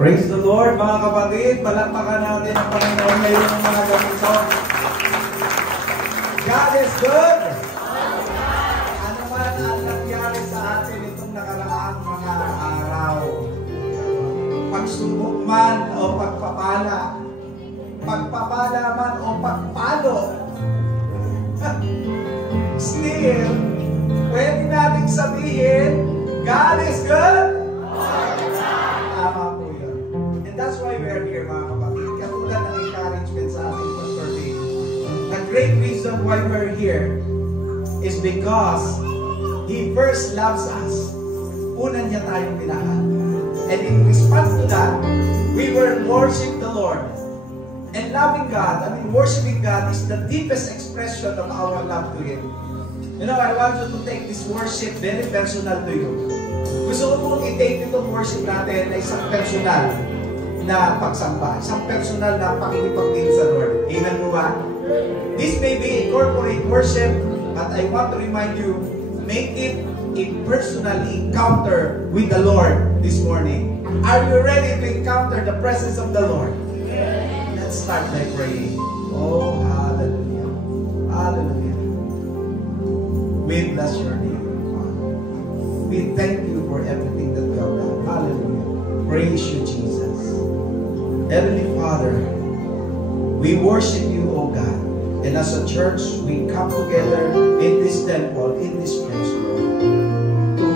Praise the Lord, mga kapatid. Palakpakan natin ang Panginoon ngayong mga ganito. God is good. Ano man ang nangyari sa atin itong nakaraang mga araw, pagsubok man o pagpapala man o pagpalo, still, pwede natin sabihin, God is good. Tama po yun. And that's why we're here, mga kapatid. Katulad ng encouragement sa ating Pastor Dave. The great reason why we're here is because He first loves us. Una niya tayong minahal. And in response to that, we will worship the Lord. And loving God, worshiping God is the deepest expression of our love to Him. You know, I want you to take this worship very personal to you. Gusto ko pong i-take itong worship natin na isang personal na pagsamba, isang personal na pakikipagdil sa Lord. Amen mo ba? This may be a corporate worship, but I want to remind you, make it a personal encounter with the Lord this morning. Are you ready to encounter the presence of the Lord? Let's start by praying. Oh, hallelujah. Hallelujah. We bless your name, Father. We thank you for everything that you have done. Hallelujah. Praise you, Jesus. Heavenly Father, we worship you, O God. And as a church, we come together in this temple, in this place, Lord, to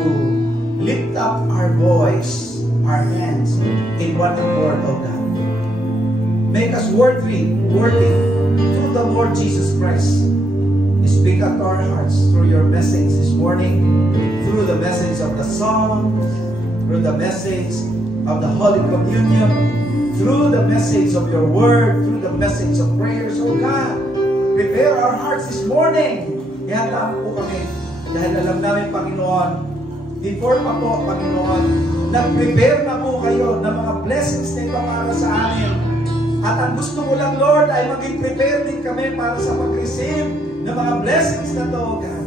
lift up our voice, our hands in one accord, O God. Make us worthy through the Lord Jesus Christ. Speak up to our hearts through your message this morning, through the message of the song, through the message of the Holy Communion, through the message of your word, through the message of prayers. Oh God, prepare our hearts this morning. Ihanda po kami dahil alam namin, Panginoon, before pa po, Panginoon, nag-prepare na po kayo ng mga blessings na ito para sa amin. At ang gusto mo lang, Lord, ay maging prepare din kami para sa pag-receive ng mga blessings na to, oh God.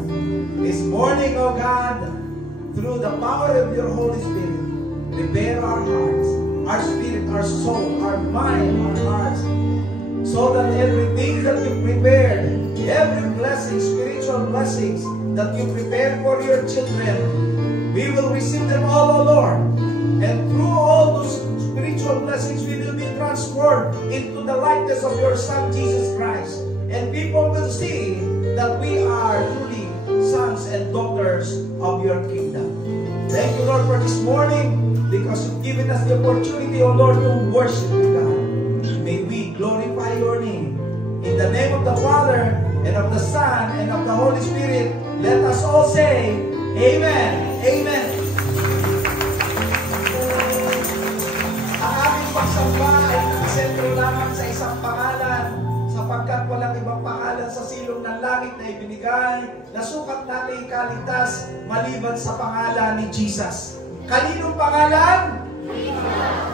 This morning, oh God, through the power of your Holy Spirit, prepare our hearts, our spirit, our soul, our mind, our hearts, so that everything that you prepared, every blessing, spiritual blessings that you prepared for your children, we will receive them all, O Lord. And through all those spiritual blessings, we will be transformed into the likeness of your Son, Jesus Christ. And people will see that we are truly sons and daughters of your kingdom. Thank you, Lord, for this morning, because you've given us the opportunity, O Lord, to worship you, God. May we glorify your name. In the name of the Father, and of the Son, and of the Holy Spirit, let us all say, Amen. Amen. Ang aming pagsamba ay nakasentro lamang sa isang pangalan, sapagkat walang ibang pangalan sa silong ng langit na ibinigay na sukat natin kaligtas maliban sa pangalan ni Jesus. Kaninong pangalan?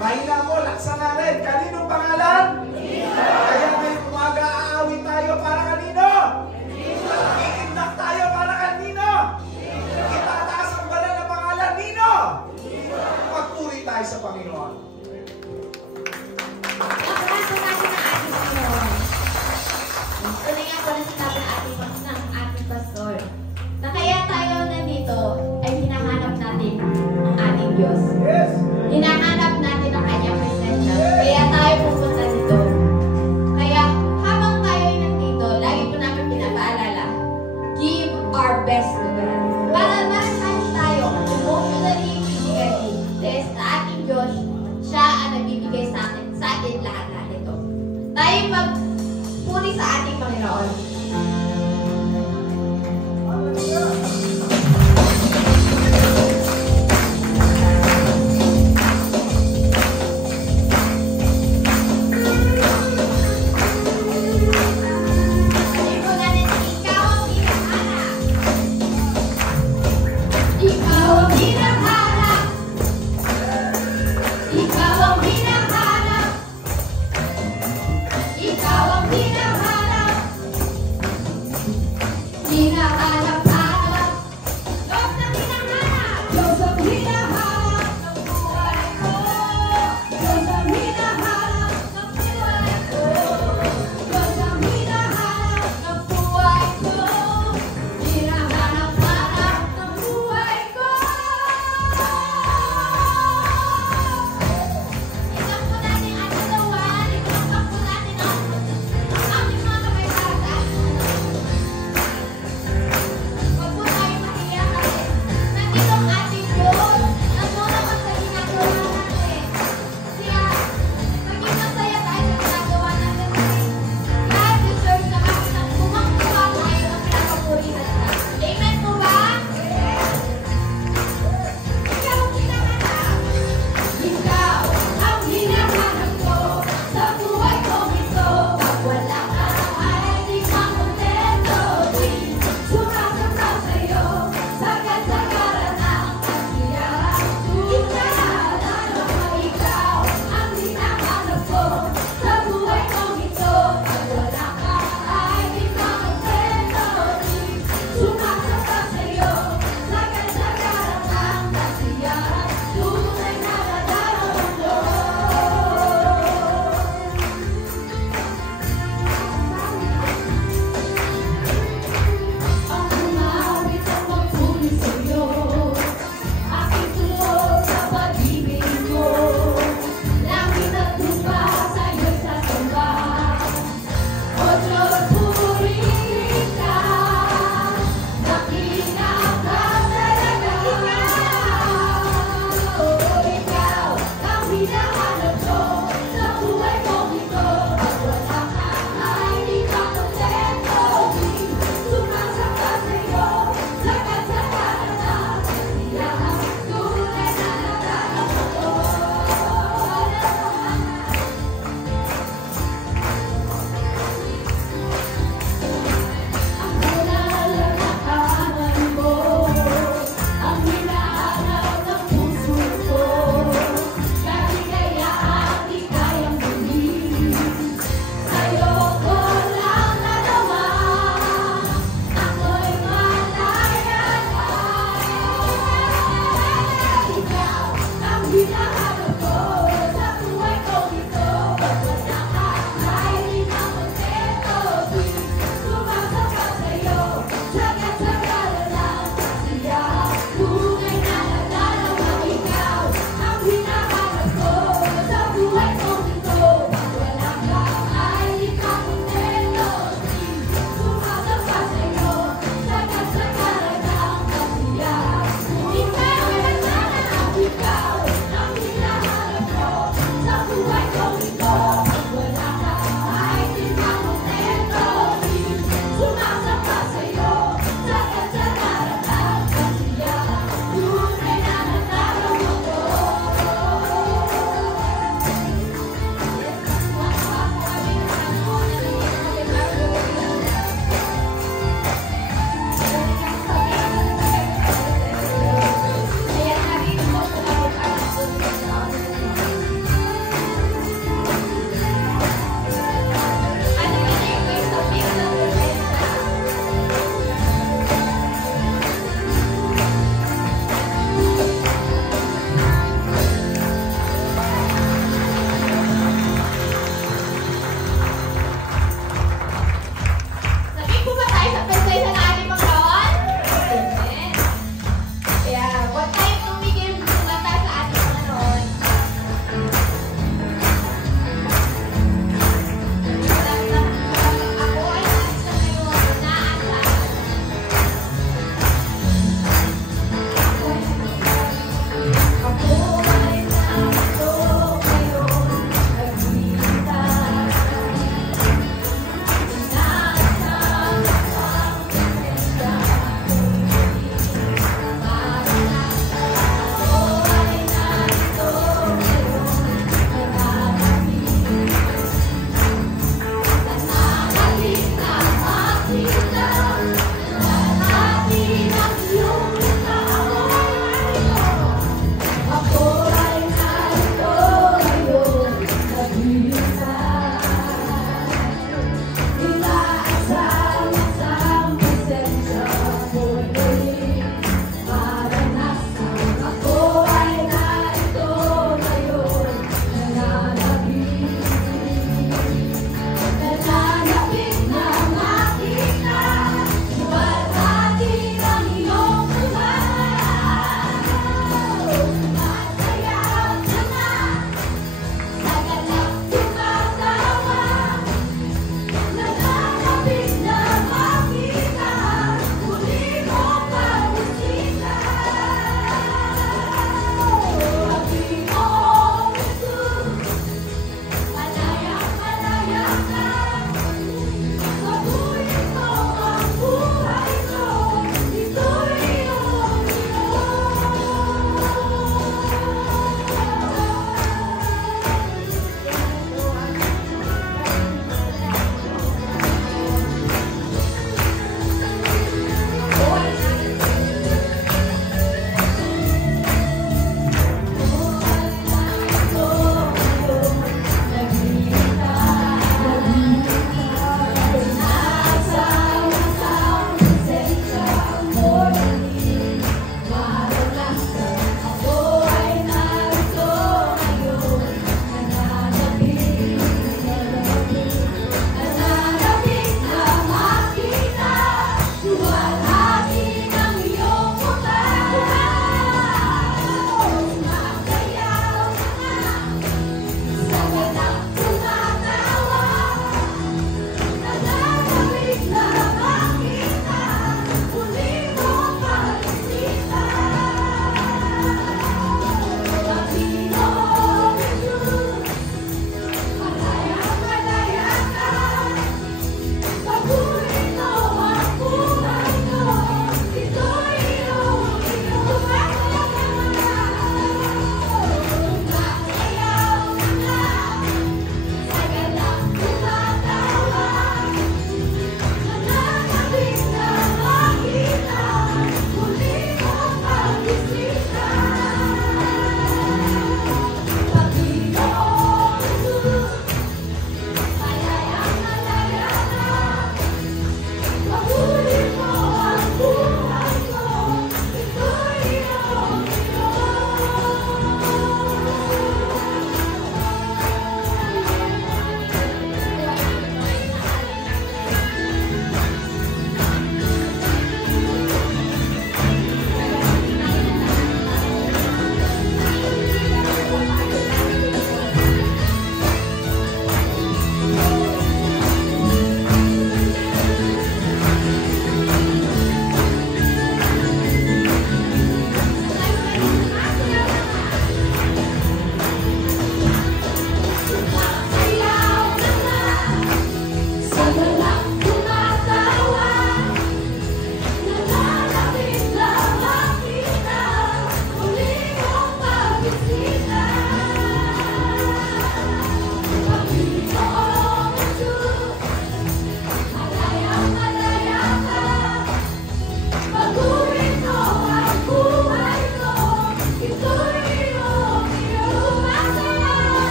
Mahina mo, laksa na rin. Kaninong pangalan? Kaya ngayong umaga aawit tayo para kanino? Iindak tayo para kanino? Itataas ang banal na pangalan nino? Magpuri tayo sa Panginoon. Tuloy nga po na sinabi ng ating pastor na kaya tayo nandito ay hinahanap natin ang ating Diyos. Yes. Hinahanap natin ang kanyang presensya. Kaya tayo pupunta dito. Kaya habang tayo ay nandito, lagi po namin pinapaalala, give our best to God. Para tayo emotionally, physically, dahil sa ating Diyos, siya ang nagbibigay sa atin lahat na ito. Tayo magpuri sa ating Panginoon. Ikaw ang hinahanap.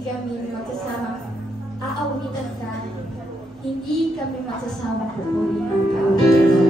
kami magsasama aawitan ka, hindi kami magsasama pupurihin ang kaawit.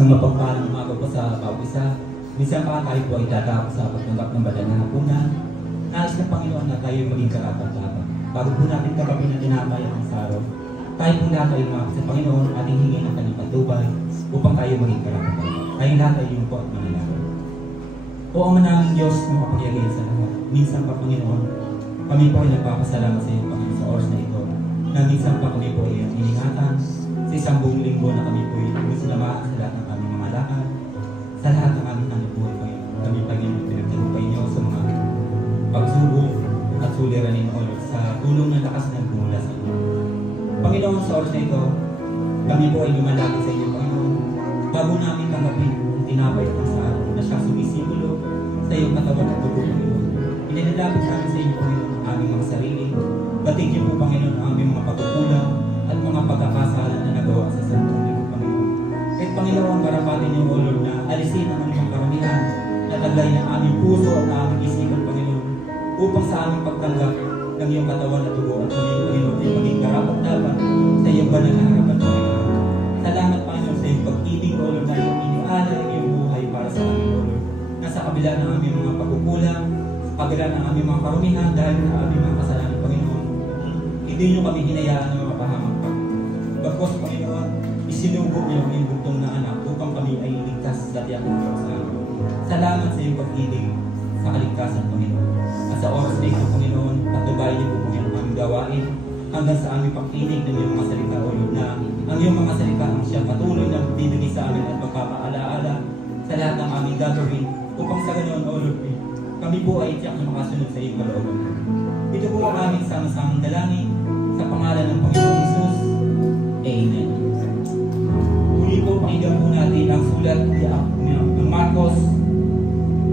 Isang mapagpalang umaga po sa bawat isa. Minsan pa tayo po ay dadako sa pagtanggap ng banal na hapunan. Nais ng Panginoon na tayo maging karapat-dapat. Bago po natin kagabi na tinapay ang araw, tayo po lahat ay lumapit sa Panginoon at hihingi ng kanyang patnubay upang tayo maging karapat-dapat. Tayo lahat ay yun po at manalangin. O ang manaming Diyos na makapagyarihan sa lahat. Minsan pa, Panginoon, kami po ay nagpapasalamat sa iyo, Panginoon, sa oras na ito. Na minsan pa kami po ay iningatan sa isang buong linggo na kami po ay sinamahan sa lahat ng aming mga lakad, sa lahat ng aming buhay, Panginoon. Kami, Panginoon, pinagtagumpay niyo sa mga pagsubok at suliranin o sa tulong ng lakas na bumula sa inyo. Panginoon, sa oras na ito, kami po ay lumalapit sa inyo, Panginoon. Bago namin tanggapin ang tinapay at ang saan na siya sumisimulo sa iyong katawan at dugo, Panginoon. Inilalapit namin sa inyo, Panginoon, ang aming mga sarili. Batiin niyo po, Panginoon, ang aming mga pagkukulang at mga pagkakasala na nagawa sa santong linggo, Panginoon. At Panginoon, karapatin niyo, O Lord, na alisin ang aming karamihan at taglay ng aming puso at ng aming isipan, Panginoon, upang sa aming pagtanggap ng iyong katawan at dugo at maging, Panginoon, ay maging karapat-dapat sa iyong banal na harapan, Panginoon. Salamat, Panginoon, sa iyong pag-ibig, O Lord, na iyong iniaalay ang iyong buhay para sa amin, O Lord. Nasa kabila ng aming mga pagkukulang, sa kabila ng aming mga karumihan dahil sa aming mga kasalanan, Panginoon, hindi niyo kami hinayaan na mapahamak pa. Bagkos, Panginoon, isinugo niyo ang iyong bugtong na anak upang kami ay iligtas sa tiyak ng kasalan. Salamat sa iyong pag-ibig sa kaligtasan, Panginoon. At sa oras na ito, Panginoon, patubayan niyo po, Panginoon, ang aming gawain hanggang sa aming pagkinig ng iyong mga salita, O Lord, na ang iyong mga salita ang siyang patuloy na bibigay sa amin at magpapaalaala sa lahat ng aming gagawin upang sa ganoon, O Lord, kami po ay tiyak na makasunod sa iyong kalooban. Ito po ang aming sama-samang dalangin sa pangalan ng Panginoon Jesus. Amen. Muli po, pakinggan po natin ang sulat ng Marcos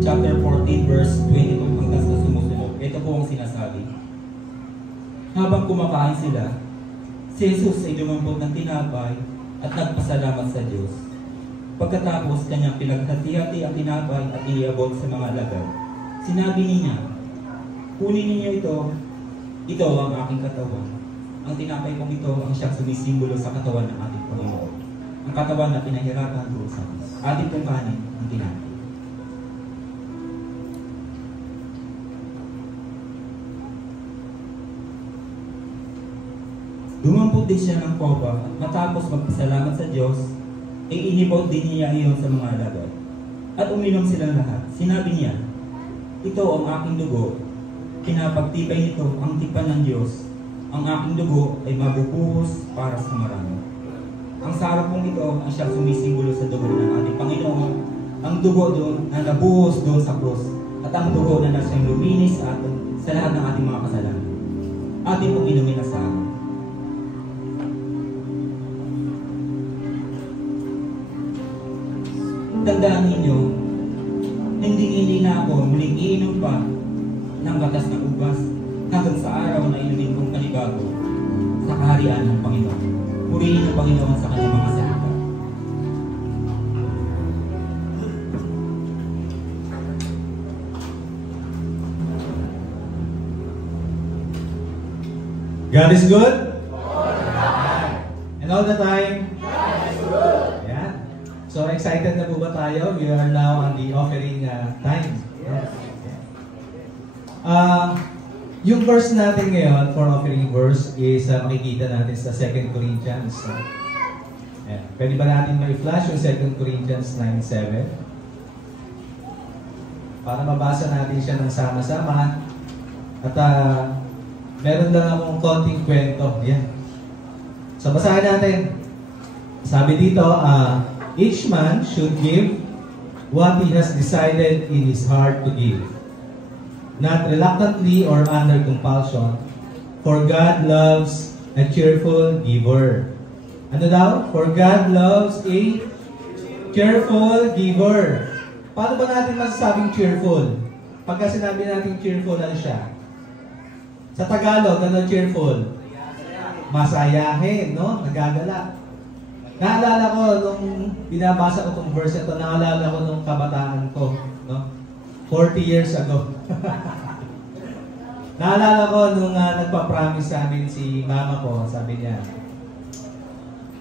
chapter 14 verse 22 hanggang sa sumusunod. Ito po ang sinasabi. Habang kumakain sila, si Jesus ay dumampot ng tinapay at nagpasalamat sa Diyos. Pagkatapos kanyang pinaghati-hati ang tinapay at iniabot sa mga alagad. Sinabi niya, kunin ninyo ito ang aking katawan. Ang tinapay kong ito ang siyang sumisimbolo sa katawan ng ating Panginoon. Ang katawan na pinahirapan doon sa ating pong kanin ang tinapay. Dumampot din siya ng kopa at matapos magpasalamat sa Diyos, ay inibot din niya iyon sa mga alagad. At uminom silang lahat. Sinabi niya, ito ang aking dugo. Pinapagtibay nito ang tipan ng Diyos. Ang aking dugo ay mabubuhos para sa marami. Ang sarap pong ito ang siyang sumisimbolo sa dugo ng ating Panginoon. Ang dugo doon na nabuhos doon sa krus. At ang dugo na siyang luminis sa atin sa lahat ng ating mga kasalanan. Ating pong inumin na sa atin. Tandaan ninyo, hindi na ako muling iinom pa ng batas ng ubas hanggang sa araw na inumin kong kanibago sa kaharian ng Panginoon. Purihin ang Panginoon sa kanyang mga salita. God is good? And all the time? Yeah. So excited na po ba tayo? We are now on the offering time. Yes. Yung verse natin ngayon for offering verse is makikita natin sa 2 Corinthians. Yeah. Pwede ba natin ma-flash yung 2 Corinthians 9:7? Para mabasa natin siya ng sama-sama. At meron lang akong konting kwento. Yan. So basahin natin. Sabi dito, each man should give what he has decided in his heart to give, not reluctantly or under compulsion, for God loves a cheerful giver. Ano daw? For God loves a cheerful giver. Paano ba natin masasabing cheerful? Pagka sinabi natin cheerful, ano siya? Sa Tagalog, ano cheerful? Masayahin, no? Nagagala. Naalala ko nung binabasa ko itong verse ito, naalala ko nung kabataan ko, no? 40 years ago. Naalala ko nung nagpa-promise sa amin si mama ko, sabi niya,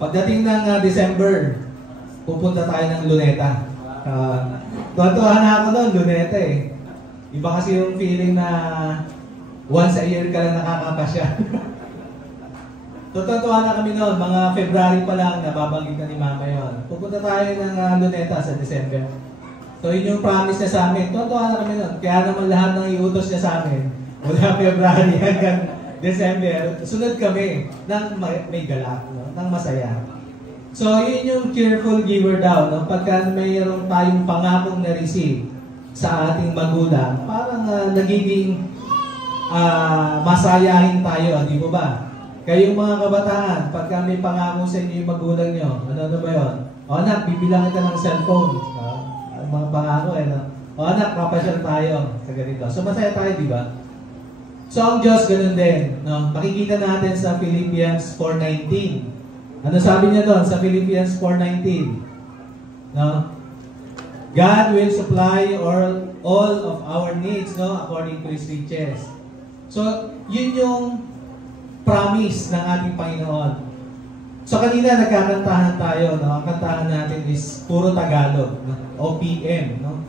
pagdating ng December, pupunta tayo ng Luneta. Tuwa na ako noon, Luneta eh. Iba kasi yung feeling na once a year ka lang nakakapasya. Tuwa na kami noon, mga February pa lang, nababanggit na ni Mama yun. Pupunta tayo ng Luneta sa December. So yun yung promise niya sa amin. Tuwa na kami noon. Kaya naman lahat ng iutos niya sa amin, mula February hanggang December, sunod kami ng may galak, no? Ng masaya. So yun yung cheerful giver daw. No? Pagka mayroon tayong pangakong na-receive sa ating magulang, parang nagiging masayahin tayo, di ba ba? Kayong mga kabataan, pagka may pangako sa inyo yung magulang nyo, ano ba yun? O anak, bibilang ka ng cellphone. Ang mga pangako no? O anak, papasyal tayo sa ganito. So masaya tayo, di ba? So ang Diyos ganun din. No? Makikita natin sa Philippians 4:19. Ano sabi niya doon sa Philippians 4:19? No? God will supply all of our needs, no, according to His riches. So, yun yung promise ng ating Panginoon. So, kanina nagkakantahan tayo, no? Ang kantahan natin is puro Tagalog, no? OPM, no?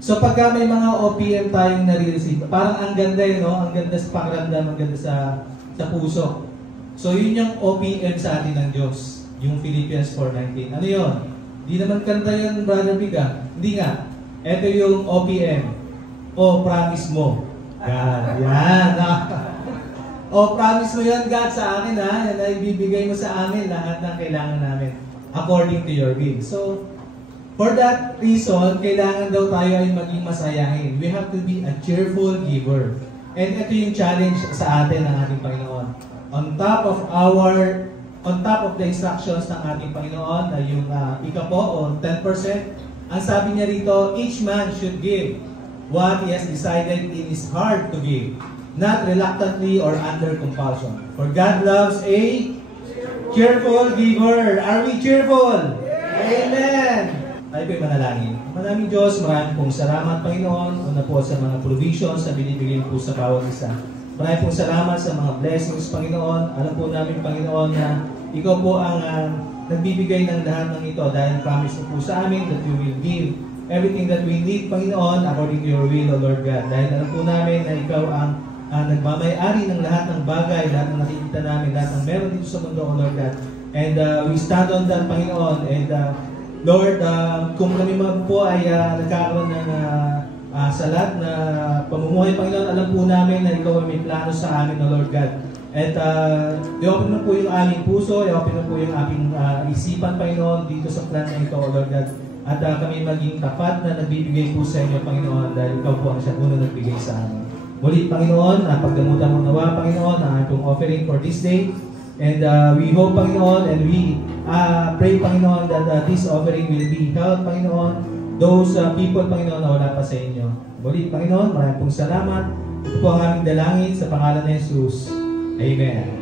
So, pagka may mga OPM tayong nare-receive, parang ang ganda yun, no? Ang ganda sa pakiramdam, ang ganda sa puso. So, yun yung OPM sa atin ng Diyos, yung Philippians 4:19. Ano yun? Di naman kanta yun, Brother Biga. Hindi nga. Ito yung OPM. O, promise mo. God. Yan. O, promise mo yun, God, sa akin, ha? Yan ay bibigay mo sa amin lahat ng kailangan namin according to your will. So, for that reason, kailangan daw tayo ay maging masayahin. We have to be a cheerful giver. And ito yung challenge sa atin ng ating Panginoon. On top of the instructions ng ating Panginoon, na yung ika po, o 10%, ang sabi niya rito, each man should give what he has decided in his heart to give, not reluctantly or under compulsion. For God loves a cheerful giver. Are we cheerful? Amen! Tayo po'y manalangin. Maraming Diyos, maraming pong salamat, Panginoon, una po sa mga provisions na binibigay po sa bawat isa. Maraming pong salamat sa mga blessings, Panginoon. Alam po namin, Panginoon, na Ikaw po ang nagbibigay ng lahat ng ito dahil promise mo po sa amin that you will give everything that we need, Panginoon, according to your will, O Lord God. Dahil alam po namin na Ikaw ang nagmamay-ari ng lahat ng bagay, lahat ng nakikita namin, lahat ng meron dito sa mundo, O Lord God. And we stand on that, Panginoon. And Lord, kung kami man po ay nagkakaroon ng salat na pamumuhay, Panginoon, alam po namin na Ikaw ay may plano sa amin, O Lord God. At i-open mo po yung aming puso, i-open mo po yung aming isipan, Panginoon, dito sa plan na ito, O Lord God. At kami maging tapat na nagbibigay po sa inyo, Panginoon, dahil Ikaw po ang siya una nagbigay sa amin. Muli, Panginoon, pagdamutan mo nawa, Panginoon, ang itong offering for this day. And we hope, Panginoon, and we pray, Panginoon, that this offering will be held, Panginoon, those people, Panginoon, na wala pa sa inyo. Muli, Panginoon, maraming pong salamat. Ito po ang aming dalangin sa pangalan ni Jesus. Amen.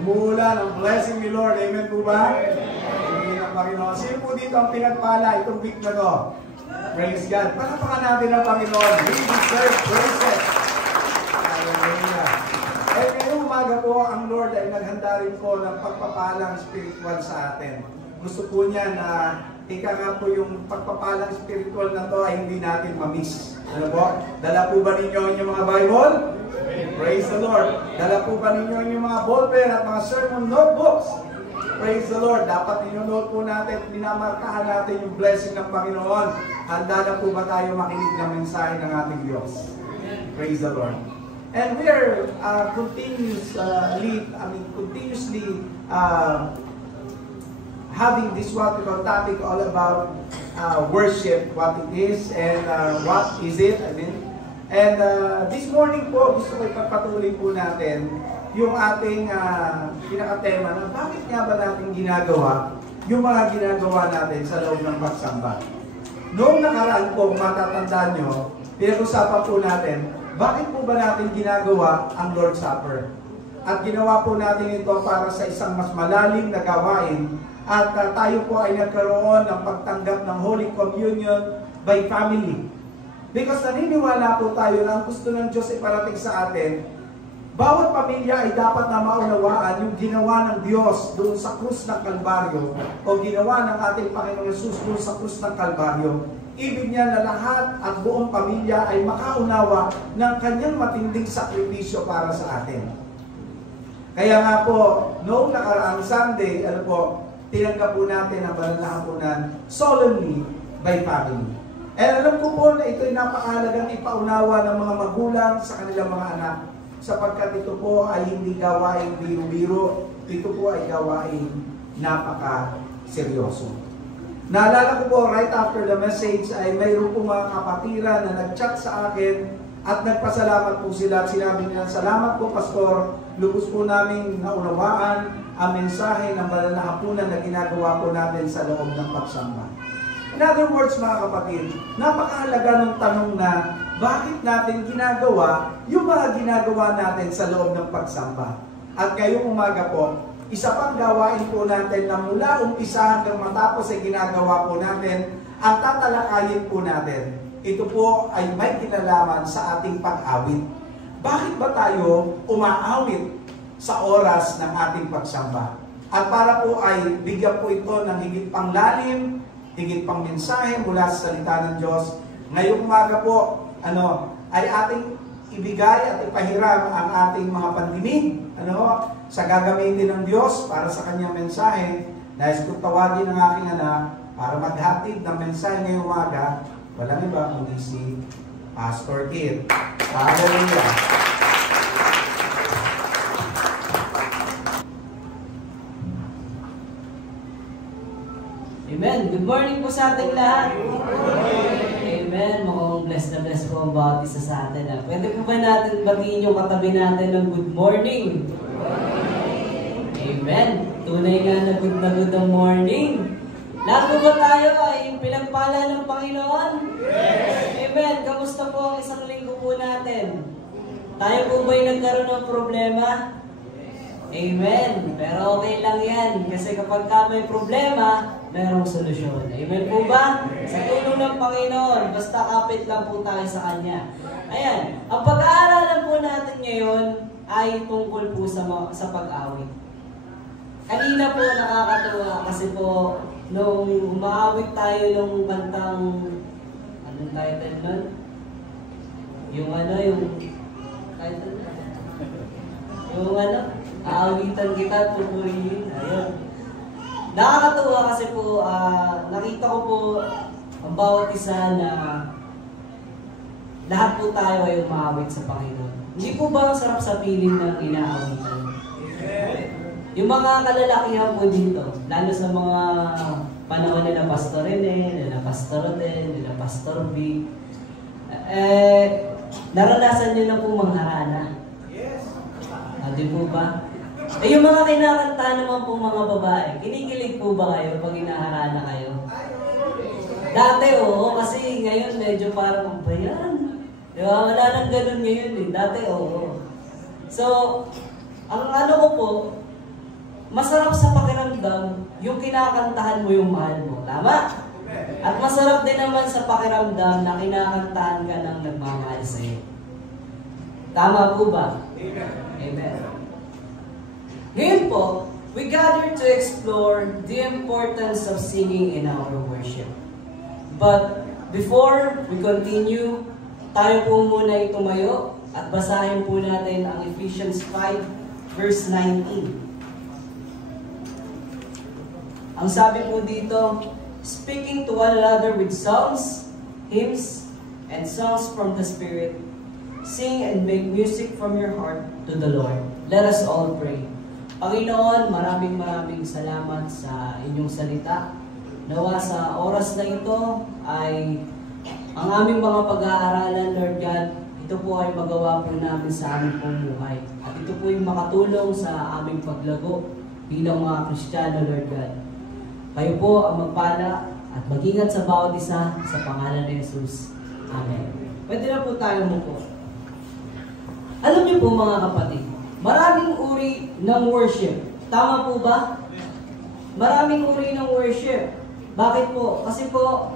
Umuulan ang blessing ni Lord. Amen po ba? Amen ang Panginoon. Sino po dito ang pinagpala itong week na to? Praise God. Palapakan natin ang Panginoon. We deserve praises. Hallelujah. Eh ngayong umaga po, ang Lord ay naghanda rin po ng pagpapalang spiritual sa atin. Gusto po niya na ika nga po yung pagpapalang spiritual na to ay hindi natin ma-miss. Ano po? Dala po ba ninyo yung mga Bible? Praise the Lord. Dala po ba ninyo yung mga ballpen at mga sermon notebooks? Praise the Lord. Dapat ninyo-note po natin, minamarkahan natin yung blessing ng Panginoon. Handa na po ba tayo makinig ng mensahe ng ating Diyos? Praise the Lord. And we are continuously having this what we call topic all about worship, what it is and what is it. And this morning po, gusto ko ipagpatuloy po natin yung ating pinakatema na bakit nga ba natin ginagawa yung mga ginagawa natin sa loob ng pagsamba. Noong nakaraan po, matatandaan nyo, pinag-usapan po natin, bakit po ba natin ginagawa ang Lord's Supper? At ginawa po natin ito para sa isang mas malalim na gawain at tayo po ay nagkaroon ng pagtanggap ng Holy Communion by family. Because naniniwala po tayo na ang gusto ng Diyos ay parating sa atin, bawat pamilya ay dapat na maunawaan yung ginawa ng Diyos doon sa krus ng Kalbaryo o ginawa ng ating Panginoong Yesus doon sa krus ng Kalbaryo. Ibig niya na lahat at buong pamilya ay makaunawa ng kanyang matinding sakripisyo para sa atin. Kaya nga po, noong nakaraang Sunday, tinanggap po natin ang banal na hapunan solemnly by family. And alam ko po na ito ay napakahalagang ipaunawa ng mga magulang sa kanilang mga anak sapagkat ito po ay hindi gawain biro-biro, ito po ay gawain napaka-seryoso. Naalala ko po, right after the message ay mayroon po mga kapatiran na nag-chat sa akin at nagpasalamat po sila at sinabi nila, salamat po Pastor, lubos po namin naunawaan ang mensahe ng banal na hapunan na ginagawa po natin sa loob ng pagsamba. In other words, mga kapatid, napakahalaga ng tanong na bakit natin ginagawa yung mga ginagawa natin sa loob ng pagsamba. At ngayong umaga po, isa pang gawain po natin na mula umpisa hanggang matapos ay ginagawa po natin, ang tatalakayin po natin. Ito po ay may kinalaman sa ating pag-awit. Bakit ba tayo umaawit sa oras ng ating pagsamba? At para po ay bigyan po ito ng higit pang lalim, higit pang mensahe mula sa salita ng Diyos. Ngayong umaga po, ay ating ibigay at ipahiram ang ating mga pandinig, sa gagamitin ng Diyos para sa kanyang mensahe. Nais ko tawagin ang aking anak para maghatid ng mensahe ngayong umaga, walang iba kundi si Pastor Kid. Hallelujah! Amen. Good morning po sa ating lahat. Amen. Mukhang blessed na blessed po ang bawat isa sa atin. Pwede po ba natin batiin yung katabi natin ng good morning? Amen. Tunay nga na good ang morning. Lahat ba tayo ay pinagpala ng Panginoon? Yes. Amen. Kamusta po ang isang linggo po natin? Tayo po ba'y nagkaroon ng problema? Amen. Pero okay lang yan. Kasi kapag may problema, mayroong solusyon. Amen po ba? Sa tulong ng Panginoon, basta kapit lang po tayo sa Kanya. Ayan. Ang pag-aaralan po natin ngayon ay tungkol po sa pag-awit. Kanina po nakakatuwa kasi po nung umaawit tayo nung kantang, anong title nun? Yung title? Yung aawitan kita, pupurihin. Ayun. Nakakatuwa kasi po, nakita ko po ang bawat isa na lahat po tayo ay umaawit sa Panginoon. Hindi po ba ang sarap sa piling ng inaawitan? Yung mga kalalakihan po dito, lalo sa mga panahon nila Pastor Rene, nila Pastor Roden, nila Pastor B, naranasan nyo na po mangharana. Di po ba? Yung mga kinakanta naman po mga babae, kinikilig po ba kayo pag inaharana kayo? Dati oo, kasi ngayon medyo parang bayan. Diba? Wala nang ganun ngayon eh. Dati oo. So, ang ko po, masarap sa pakiramdam yung kinakantahan mo yung mahal mo. Tama? At masarap din naman sa pakiramdam na kinakantahan ka ng nagmamahal sa'yo. Tama po ba? Amen. Ngayon po, we gather to explore the importance of singing in our worship. But before we continue, tayo po muna tumayo at basahin po natin ang Ephesians 5 verse 19. Ang sabi po dito, speaking to one another with songs, hymns, and songs from the Spirit, sing and make music from your heart to the Lord. Let us all pray. Panginoon, maraming salamat sa inyong salita. Nawa sa oras na ito ay ang aming mga pag-aaralan, Lord God, ito po ay magawa po namin sa aming pamumuhay. At ito po ay makatulong sa aming paglago bilang mga Kristiyano, Lord God. Kayo po ang magpala at mag-ingat sa bawat isa sa pangalan ni Jesus. Amen. Pwede na po tayo po. Alam niyo po mga kapatid, maraming uri ng worship. Tama po ba? Maraming uri ng worship. Bakit po? Kasi po,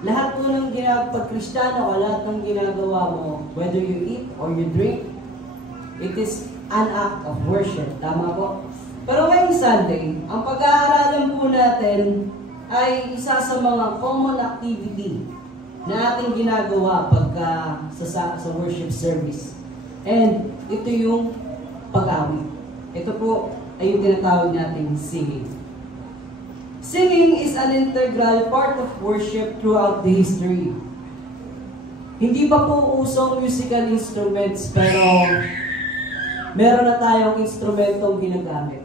lahat po ng pag-Kristiyano o lahat ng ginagawa mo, whether you eat or you drink, it is an act of worship. Tama po? Pero ngayong Sunday, ang pag-aaralan po natin ay isa sa mga common activity na ating ginagawa pagka sa worship service. And ito yung pag-awit. Ito po ay yung tinatawag nating singing. Singing is an integral part of worship throughout the history. Hindi pa po usong musical instruments, pero meron na tayong instrumentong ginagamit.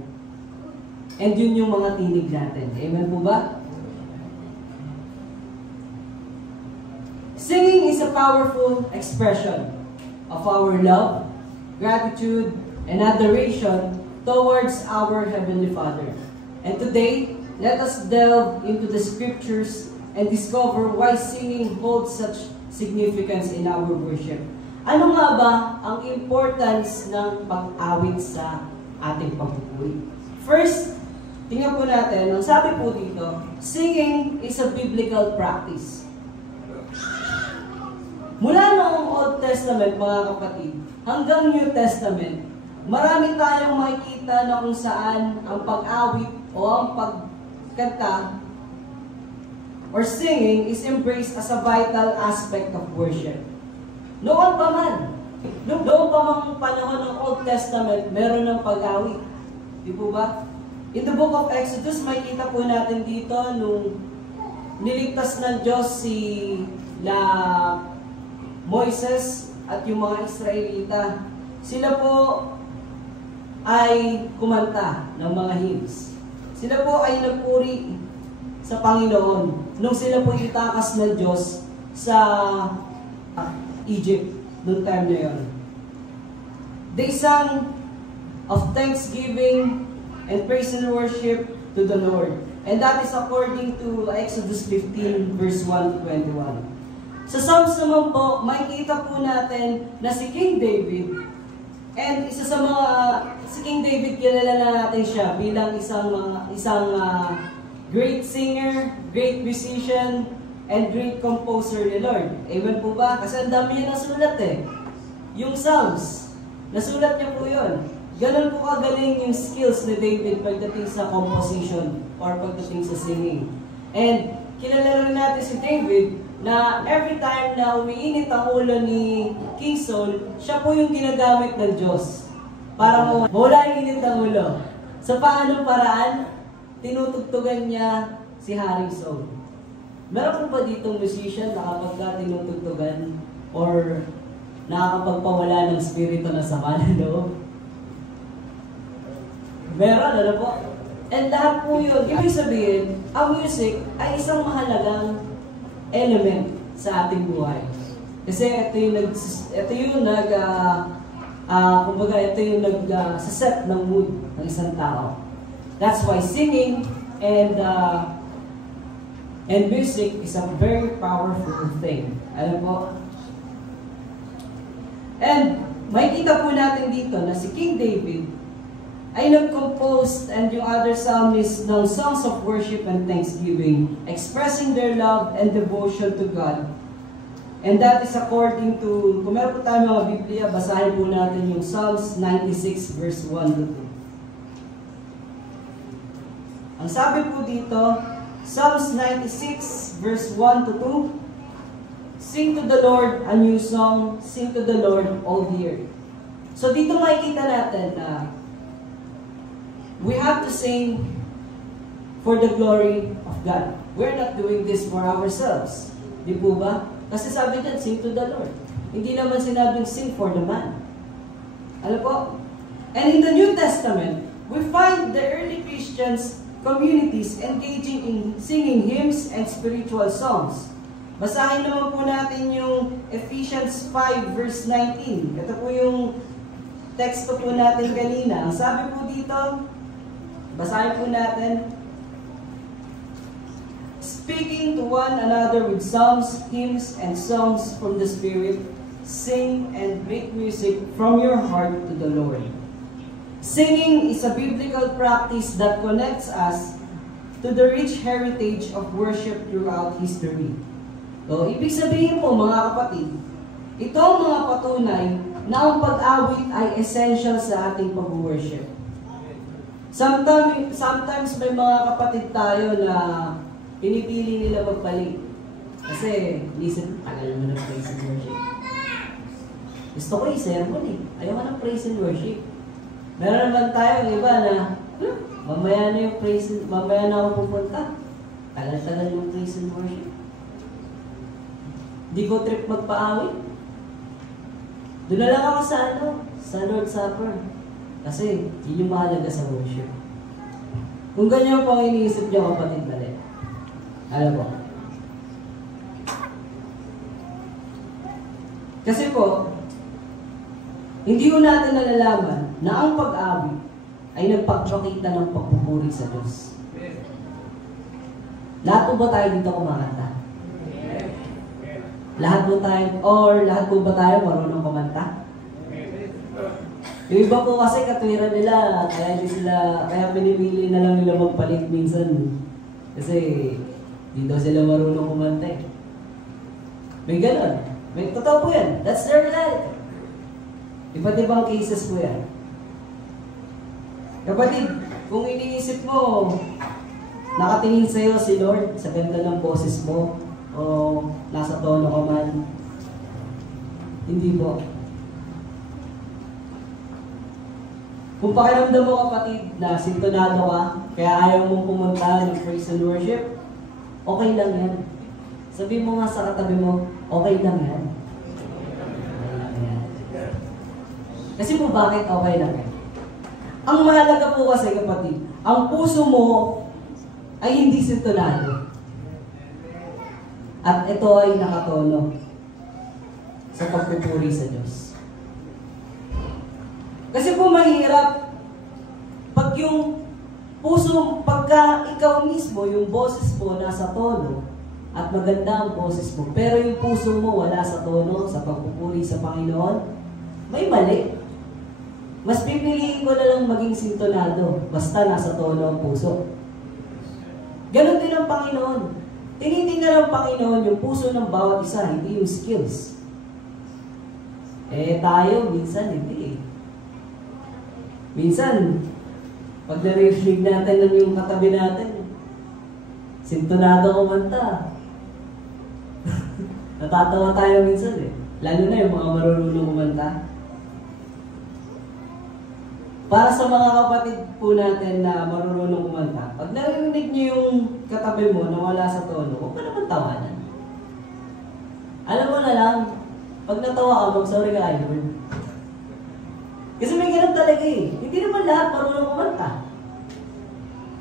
And yun yung mga tinig natin. Amen po ba? Singing is a powerful expression of our love, gratitude, and adoration towards our Heavenly Father. And today, let us delve into the scriptures and discover why singing holds such significance in our worship. Ano nga ba ang importance ng pag-awit sa ating pagpupuri? First, tingnan po natin, ang sabi po dito, singing is a biblical practice. Mula noong Old Testament, mga kapatid, hanggang New Testament, marami tayong makikita na kung saan ang pag-awit o ang pagkanta or singing is embraced as a vital aspect of worship. Noon pa man panahon ng Old Testament, meron ng pag-awit. Di po ba? In the book of Exodus, makikita po natin dito nung niligtas ng Diyos si Moises at yung mga Israelita. Sila po ay kumanta ng mga hymns. Sila po ay nagpuri sa Panginoon nung sila po itakas ng Diyos sa Egypt noong time na yun. They sang of thanksgiving and praise and worship to the Lord. And that is according to Exodus 15 verse 1 to 21. Sa Psalms naman po, makikita po natin na si King David, and isa sa mga, si King David, kilala na natin siya bilang isang great singer, great musician, and great composer ni Lord. Amen po ba? Kasi ang dami niya nasulat eh. Yung Psalms, nasulat niya po yun. Ganun po kagaling yung skills ni David pagdating sa composition or pagdating sa singing. And kilala rin natin si David na every time na umiinit ang ulo ni King Saul, siya po yung ginagamit ng Diyos para mawala yung init ng ulo. Sa paanong paraan, tinutugtugan niya si Haring Saul. Meron po ba ditong musician na kapag ka tinutugtugan or nakakapagpawala ng spirito na sama ng loob? Meron, ano po? And lahat po yun, ibig sabihin, ang music ay isang mahalagang element sa ating buhay. Kasi ito yung set ng mood ng isang tao. That's why singing and music is a very powerful thing. Alam po? And makikita po natin dito na si King David ay nag-compose and yung other psalmists ng songs of worship and thanksgiving, expressing their love and devotion to God. And that is according to, kung meron po tayo mga Biblia, basahin po natin yung Psalms 96 verse 1 to 2. Ang sabi po dito, Psalms 96 verse 1 to 2, sing to the Lord a new song, sing to the Lord all the earth. So dito makikita natin na we have to sing for the glory of God. We're not doing this for ourselves. Di po ba? Kasi sabi dyan, sing to the Lord. Hindi naman sinabing sing for the man. Ano po? And in the New Testament, we find the early Christians communities engaging in singing hymns and spiritual songs. Basahin naman po natin yung Ephesians 5 verse 19. Ito po yung teksto po natin kanina. Ang sabi po dito, basahin po natin, speaking to one another with psalms, hymns, and songs from the Spirit, sing and make music from your heart to the Lord. Singing is a biblical practice that connects us to the rich heritage of worship throughout history. So, ibig sabihin po mga kapatid, ito ang mga patunay na ang pag-awit ay essential sa ating pag-worship. Sometimes may mga kapatid tayo na pinipili nila magbalik. Kasi, listen, tagal naman ng praise and worship. Gusto ko yung sermon eh. Ayaw ka ng praise and worship. Meron naman tayo iba na, mamaya na yung praise, mamaya na ako pupunta. Tagal-tagal yung praise and worship. Di ko trip magpa-awit. Doon na lang ako sa Lord's Supper. Kasi, yun yung mahalaga sa worship. Kung ganyan po ang iniisip niyo, kapatid, dali. Alam mo. Kasi po, hindi ko natin nalalaman na ang pag-awit ay nagpapakita ng pagpupuri sa Diyos. Lahat po ba tayo dito kumakanta? Lahat po ba tayo marunong kumanta? Yung iba po kasi katwiran nila, kaya pinipili na lang nila magpalit minsan. Kasi hindi daw sila marunong kumanta eh. May ganon. May totoo po yan. That's their reality. Iba't ibang cases po yan. Kapatid, kung iniisip mo, nakatingin sa'yo si Lord sa ganda ng boses mo, o nasa tono ka man, hindi po. Kung pakiramdam mo kapatid na sintonado ka, kaya ayaw mong pumunta ng praise and worship, okay lang yan. Sabi mo nga sa katabi mo, okay lang yan. Kasi po bakit okay lang yan? Ang mahalaga po kasi kapatid, ang puso mo ay hindi sintonado. At ito ay nakatono sa pagpupuri sa Diyos. Kasi po mahirap pag yung puso, pagka ikaw mismo, yung boses mo nasa tono, at maganda ang boses mo, pero yung puso mo wala sa tono, sa pagpupuri sa Panginoon, may mali. Mas pipiliin ko na lang maging sintonado, basta nasa tono ang puso. Ganon din ang Panginoon. Tinitingnan ng Panginoon yung puso ng bawat isa, hindi yung skills. Tayo, minsan hindi eh. Minsan, pag narinig natin ng yung katabi natin, sintonado kumanta. Natatawa tayo minsan eh. Lalo na yung mga marunong kumanta. Para sa mga kapatid po natin na marunong kumanta, pag narinig niyo yung katabi mo na wala sa tono, huwag mo naman tawanan. Alam mo na lang, pag natawa ka, mag-sorry ka, Lord. Kasi may ganun talaga eh. Hindi naman lahat marunong kumanta.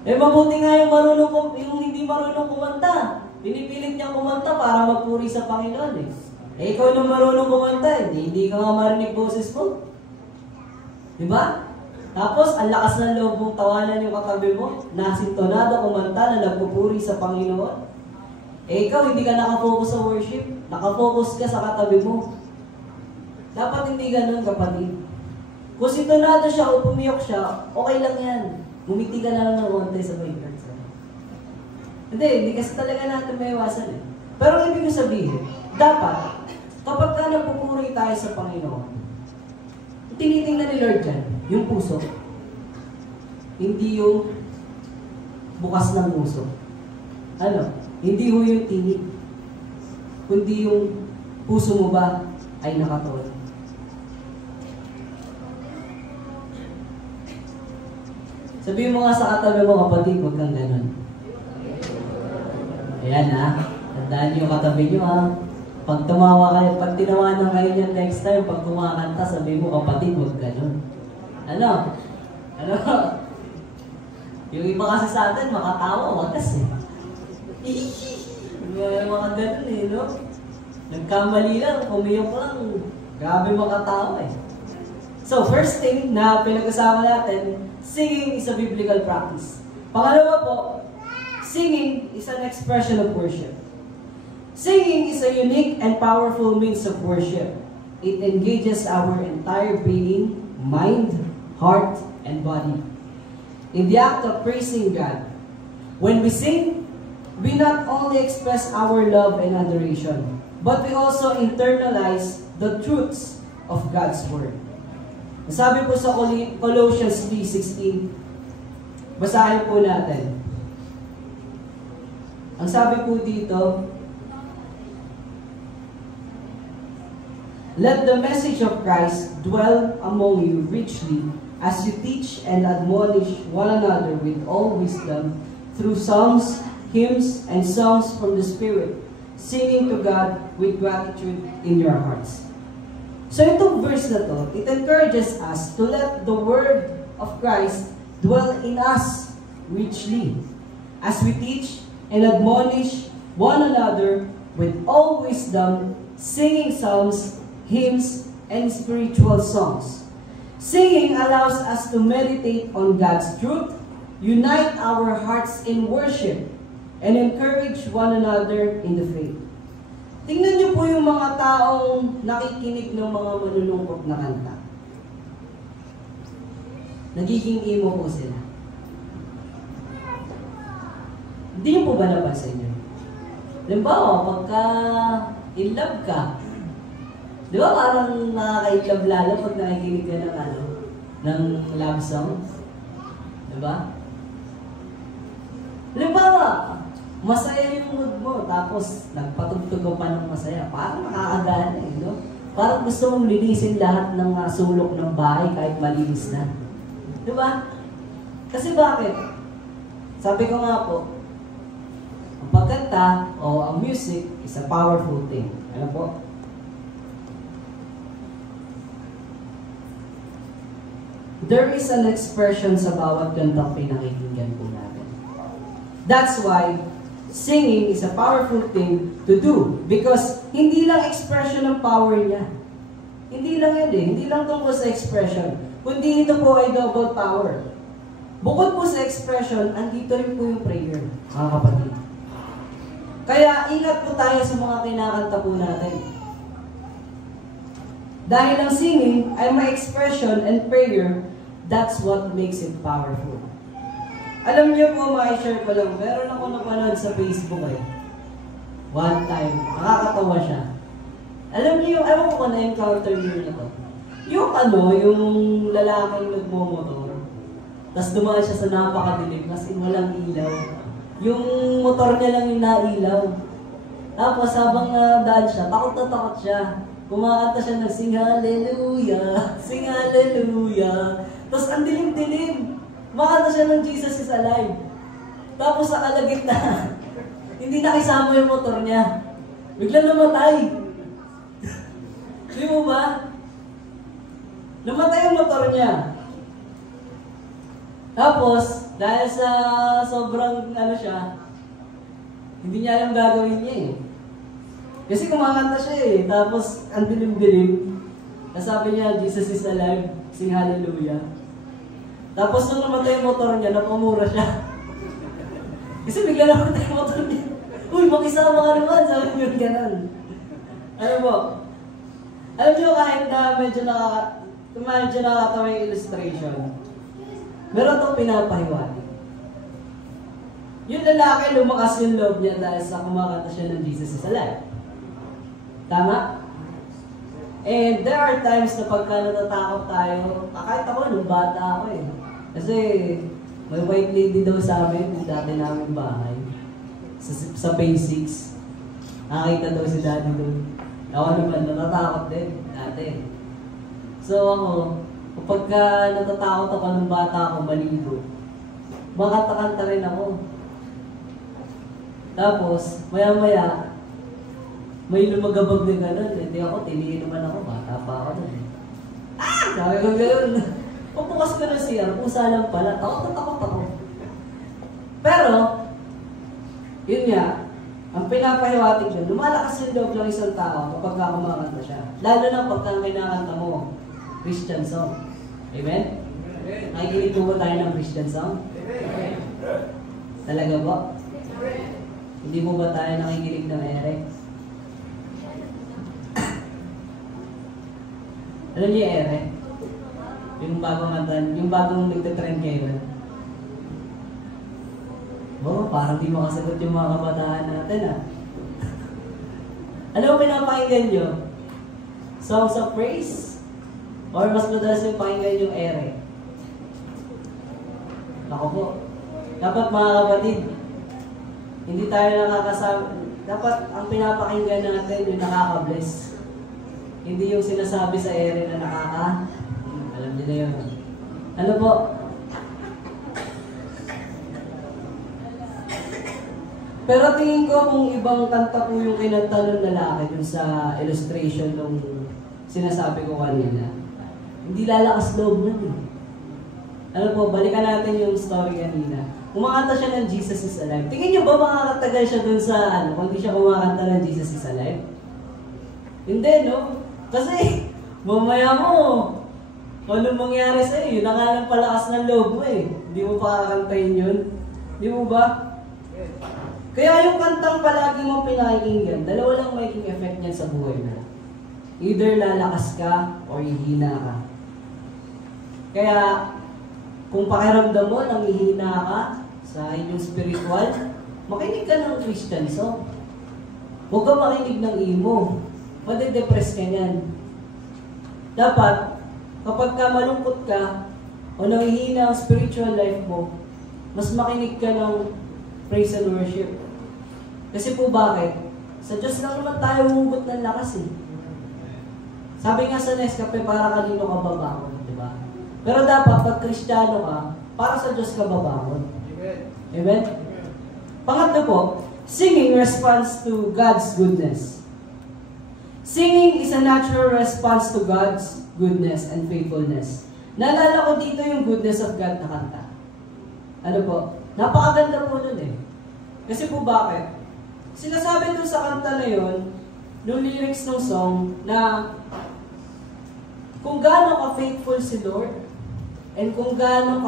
Mabuti nga yung hindi marunong kumanta. Pinipilit niya kumanta para magpuri sa Panginoon eh. Ikaw nung marunong kumanta, hindi ka nga marinig boses mo. Diba? Tapos, ang lakas ng loob mong tawanan yung katabi mo, nasintonado kumanta na nagpupuri sa Panginoon. Ikaw, hindi ka nakafocus sa worship. Nakafocus ka sa katabi mo. Dapat hindi ganun, kapatid. Kung sintonado siya o pumiyok siya, okay lang yan. Bumiti ka na lang ng konti sa may heart. Hindi kasi talaga natin may iwasan eh. Pero ibig ko sabihin, dapat, kapag ka nagpupuri tayo sa Panginoon, tinitingnan ni Lord dyan, yung puso. Hindi yung bukas ng puso. Hindi yung tinig. Kundi yung puso mo ba ay nakatuon. Sabihin mo nga sa katabi mo, kapatid, huwag kang ganun. Ayan tandaan niyo yung katabi niyo Pag tumawa kayo, pag tinawanan kayo niyan next time, pag kumakanta, sabihin mo, kapatid, huwag ganun. Yung iba kasi sa atin, makatawa, wagas eh. May mga ganun eh, no? Nagkamali lang, pumiyok lang, grabe makatawa eh. So, first thing na pinag-usapan natin, singing is a biblical practice. Pangalawa po, singing is an expression of worship. Singing is a unique and powerful means of worship. It engages our entire being, mind, heart, and body. In the act of praising God, when we sing, we not only express our love and adoration, but we also internalize the truths of God's Word. Sabi po sa Colossians 3:16, basahin po natin. Ang sabi po dito, let the message of Christ dwell among you richly as you teach and admonish one another with all wisdom through psalms, hymns, and songs from the Spirit, singing to God with gratitude in your hearts. So itong verse na to, it encourages us to let the word of Christ dwell in us richly as we teach and admonish one another with all wisdom, singing psalms, hymns, and spiritual songs. Singing allows us to meditate on God's truth, unite our hearts in worship, and encourage one another in the faith. Tingnan niyo po yung mga taong nakikinig ng mga manunungkot na kanta. Nagiging emo po sila. Hindi niyo po ba napansin yun? Halimbawa, pagka in love ka, di ba parang nakaka-in-love lalo pag nakikinig ka ng love songs? Di ba? Halimbawa, masaya yung mood mo, tapos nagpatugtog pa ng masaya. Parang nakakagana eh, no? Parang gusto mong linisin lahat ng sulok ng bahay kahit malinis na. Di ba? Kasi bakit? Sabi ko nga po, ang pagkanta o ang music is a powerful thing. Ano po? There is an expression sa bawat kantang pinakikinggan po natin. That's why singing is a powerful thing to do because hindi lang expression ng power niya. Hindi lang yan eh. Hindi lang tungkol sa expression. Kundi ito po ay double power. Bukod po sa expression, andito rin po yung prayer, mga kapatid. Kaya ingat po tayo sa mga kinakanta po natin. Dahil ang singing ay may expression and prayer, that's what makes it powerful. Alam niyo po, share ko lang, meron ako napanood sa Facebook one time, nakakatawa siya. Alam niyo, ewan ko na encounter niyo na to. Yung lalaking nagmomotor, tapos dumaan siya sa napakadilim, kasi walang ilaw. Yung motor niya lang yung nailaw. Tapos habang daan siya, takot na takot siya. Kumakanta siya ng sing hallelujah, sing hallelujah. Tapos ang dilim-dilim. Kumakanta siya ng Jesus is alive. Tapos sa kalagitnaan, hindi nakisama yung motor niya. Bigla namatay. Di mo ba? Namatay yung motor niya. Tapos, dahil sa sobrang siya, hindi niya alam gagawin niya eh. Kasi kumakanta siya eh. Tapos, ang dilim-dilim. Nasabi niya, Jesus is alive, sing hallelujah. Tapos, nung namatay yung motor niya, napamura siya. Kasi bigla namatay yung motor niya. Uy, makisama ka naman, sabi niyo ganun. Ano po? Alam niyo, kahit na medyo nakakatawa yung illustration, meron itong pinapahiwali. Yung lalaki, lumakas yung loob niya dahil sa kumakanta siya ng Jesus is alive. Tama? And there are times na pagka natatakot tayo, kahit ako, nung bata ako eh. Kasi may white lady daw sa amin, yung dati namin bahay. Sa Phase 6. Nakakita daw si daddy doon. Ako naman, natatakot din, dati. So ako, kapag natatakot ako ng bata ako maligo, makanta-kanta rin ako. Tapos, maya-maya, may lumagabag na gano'n. Hindi ako, tinigil naman ako, bata pa ako doon. Ah! Sabi ko gano'n. Pagbukas ko ng CR, pusa lang pala, takot ako. Pero, yun nga, ang pinapahiwatig yun, lumalakas yung loob ng isang tao kapag kumakanta siya. Lalo na pagka kinakanta mo, Christian song. Amen? Nakikinig po ba tayo ng Christian song? Amen. Talaga po? Hindi po ba tayo nakikinig ng ere? Alam niyo yung ere? Yung bagong nagtatrend ngayon. Parang di makasagot yung mga kabataan natin Alam mo pinapakinggan nyo? Songs of praise? Or mas madalas yung pakinggan yung ere? Ako po. Dapat mga kapatid, hindi tayo nakakasama. Dapat ang pinapakinggan natin yung nakaka-bless. Hindi yung sinasabi sa ere na alam niyo na yun. Ano po? Pero tingin ko kung ibang kanta po yung kinanta ng lalaki dun sa illustration nung sinasabi ko kanina, hindi lalakas loob nun eh. Ano po, balikan natin yung story kanina. Kumakanta siya ng Jesus is alive. Tingin niyo ba makakatagal siya dun sa kung di siya kumakanta ng Jesus is alive? Hindi, no? Kasi, mamaya mo, anong mangyari sa'yo? Yun ang alang palakas ng loob mo eh. Hindi mo pa kakantayin yun. Di mo ba? Kaya yung kantang palagi mo pinakikinggan, dalawa lang magiging effect niyan sa buhay mo. Either lalakas ka or hihina ka. Kaya, kung pakiramdam mo nanghihina ka sa inyong spiritual, makinig ka ng Christian song. Huwag ka makinig ng emo. Madidepress ka niyan. Dapat, kapag ka malungkot ka o nanghihina ang spiritual life mo, mas makinig ka ng praise and worship. Kasi po bakit? Sa Diyos lang naman tayo humugot ng lakas eh. Sabi nga sa Nescafe, para kanino ka babangon, di ba? Pero dapat, pag Kristiyano ka, para sa Diyos ka babangon. Amen? Amen? Pangatlo po, singing responds to God's goodness. Singing is a natural response to God's goodness and faithfulness. Naalala ko dito yung goodness of God na kanta. Ano po? Napakaganda po nun eh. Kasi po bakit? Sinasabi doon sa kanta na yun, yung lyrics ng song, na kung gaano ka-faithful si Lord, and kung gaano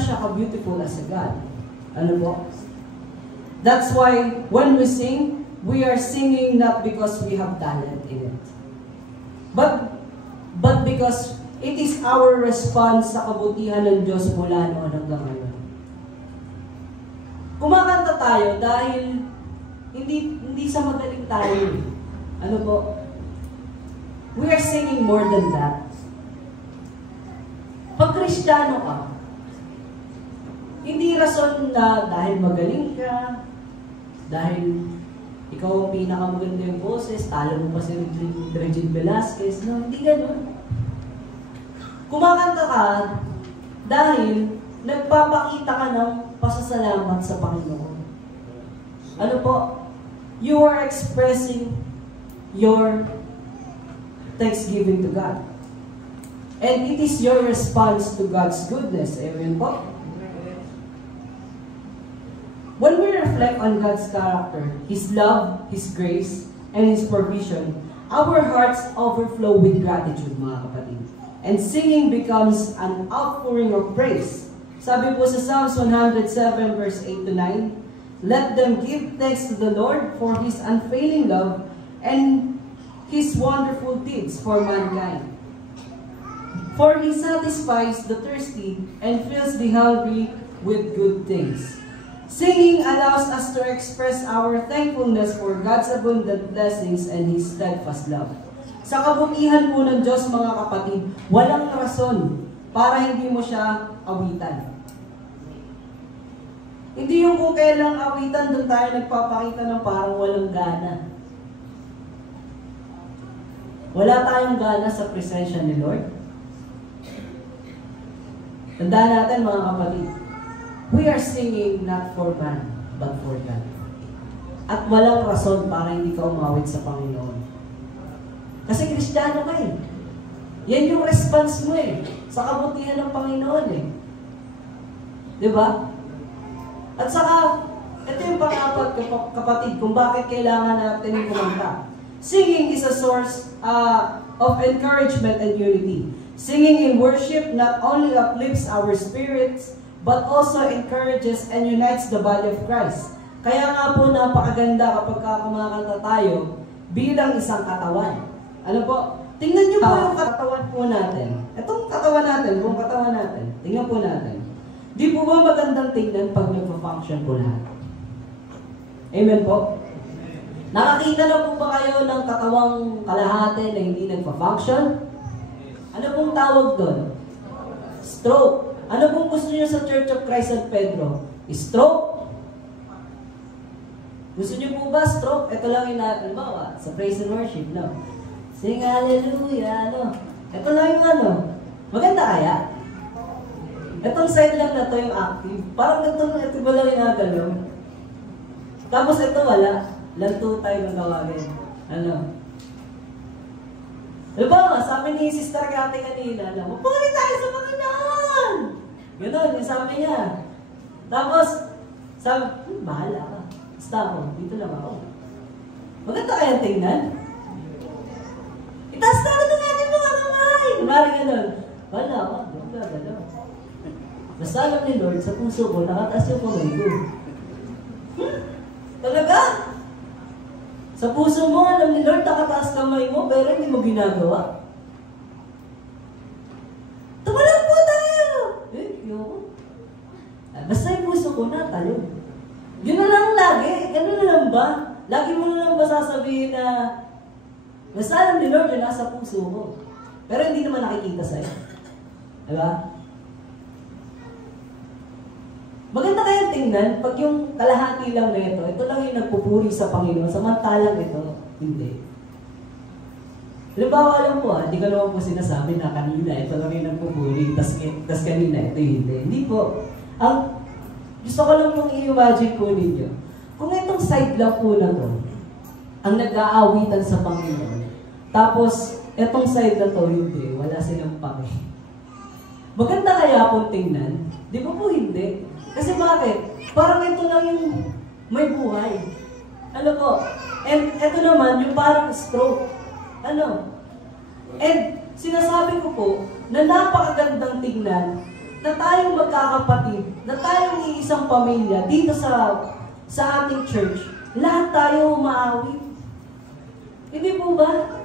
siya ka-beautiful as a God. Ano po? That's why when we sing, we are singing not because we have talent in it. But because it is our response sa kabutihan ng Diyos mula noon hanggang ngayon. Kumakanta tayo dahil hindi sa magaling tayo. Ano po? We are singing more than that. Pag Kristiyano ka, hindi rason na dahil magaling ka, dahil ikaw ang pinakamaganda yung boses, talo mo pa si Regine Velasquez. No, hindi ganun. Kumakanta ka dahil nagpapakita ka ng pasasalamat sa Panginoon. Ano po? You are expressing your thanksgiving to God. And it is your response to God's goodness. Amen po? When we reflect on God's character, His love, His grace, and His provision, our hearts overflow with gratitude, mga kapatid. And singing becomes an outpouring of praise. Sabi po sa Psalms 107 verse 8 to 9, let them give thanks to the Lord for His unfailing love and His wonderful deeds for mankind. For He satisfies the thirsty and fills the hungry with good things. Singing allows us to express our thankfulness for God's abundant blessings and His steadfast love. Sa kabutihan po ng Diyos, mga kapatid, walang rason para hindi mo siya awitan. Hindi yung kung kailang awitan, doon tayo nagpapakita ng parang walang gana. Wala tayong gana sa presensya ni Lord. Tandaan natin, mga kapatid, we are singing not for man, but for God. At walang rason para hindi ka umawit sa Panginoon. Kasi Kristiyano ka eh. Yan yung response mo eh. Sa kabutihan ng Panginoon eh. Diba? At saka, ito yung pang-apat, kapatid, kung bakit kailangan natin kumanta. Singing is a source of encouragement and unity. Singing in worship not only uplifts our spirits, but also encourages and unites the body of Christ. Kaya nga po napakaganda kapag kumakanta tayo bilang isang katawan. Ano po? Tingnan niyo po yung katawan po natin. Itong katawan natin, buong katawan natin. Tingnan po natin. Di po ba magandang tingnan pag nagpa-function po lahat? Amen po? Nakakita na po ba kayo ng katawang kalahati na hindi nagpa-function? Ano pong tawag doon? Stroke. Ano pong gusto niyo sa Church of Christ San Pedro? Stroke? Gusto niyo po ba stroke? Ito lang yung halimbawa sa praise and worship, no? Sing hallelujah, no? Ito lang yung ano. Maganda kaya? Itong side lang na to yung active. Parang ito ba lang yung nagalaw? Tapos ito wala. Lanto tayo ng tawagin. Ano? Diba, sabi ni Sister Kate kanina, mapuli tayo sa Panginoon! Ganun, yung sabi niya. Tapos, sabi, bahala ka. Basta ako, dito lang ako. Maganda kayang tingnan. Itaas na rin natin mga kamay! Kunwari ganun. Wala ako, gagalaw. Basta alam ni Lord, sa puso ko, nakataas yung kamay ko. Talaga? Sa puso mo, alam ni Lord, nakataas kamay mo, pero hindi mo ginagawa. Tumalan po tayo! Yun. Basta yung puso ko na, talong. Yun na lang lagi. Ano na lang ba? Lagi mo na lang ba sasabihin na basta alam ni Lord, yun nasa puso mo. Pero hindi naman nakikita sa'yo. Diba? Maganda kayang tingnan, pag yung kalahati lang na ito lang yung nagpupuri sa Panginoon, samantalang ito, hindi. Halimbawa lang po, hindi ko naman po sinasabi na kanina, ito lang yung nagpupuri, tas kanina, ito hindi. Hindi po. Ang gusto ko lang pong i-imagine po ninyo, kung itong side lang po na to, ang nag-aawitan sa Panginoon, tapos itong side na to, hindi, wala silang pake. Maganda kaya pong tingnan? Di ba po hindi? Kasi bakit? Parang ito lang yung may buhay. Ano po? And ito naman, yung parang stroke. Ano? And sinasabi ko po na napakagandang tingnan na tayong magkakapatid, na tayong iisang pamilya dito sa ating church, lahat tayo umaawit. Hindi po ba?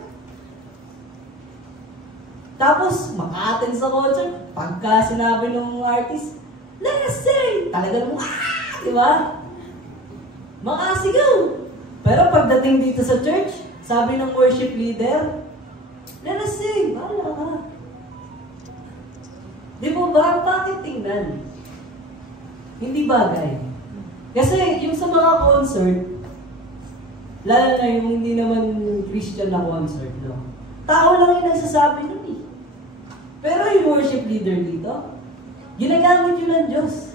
Tapos, maka-attend sa concert, pagka sinabi ng artist, let us sing! Talaga naman, diba? Makasigaw! Pero pagdating dito sa church, sabi ng worship leader, let us sing! Bahala ka. Di mo ba? Bakit tingnan? Hindi bagay. Kasi yung sa mga concert, lalo na yung hindi naman Christian na concert, no? Tao lang yung nagsasabi nun eh. Pero yung worship leader dito, ginagamit yun ng Diyos.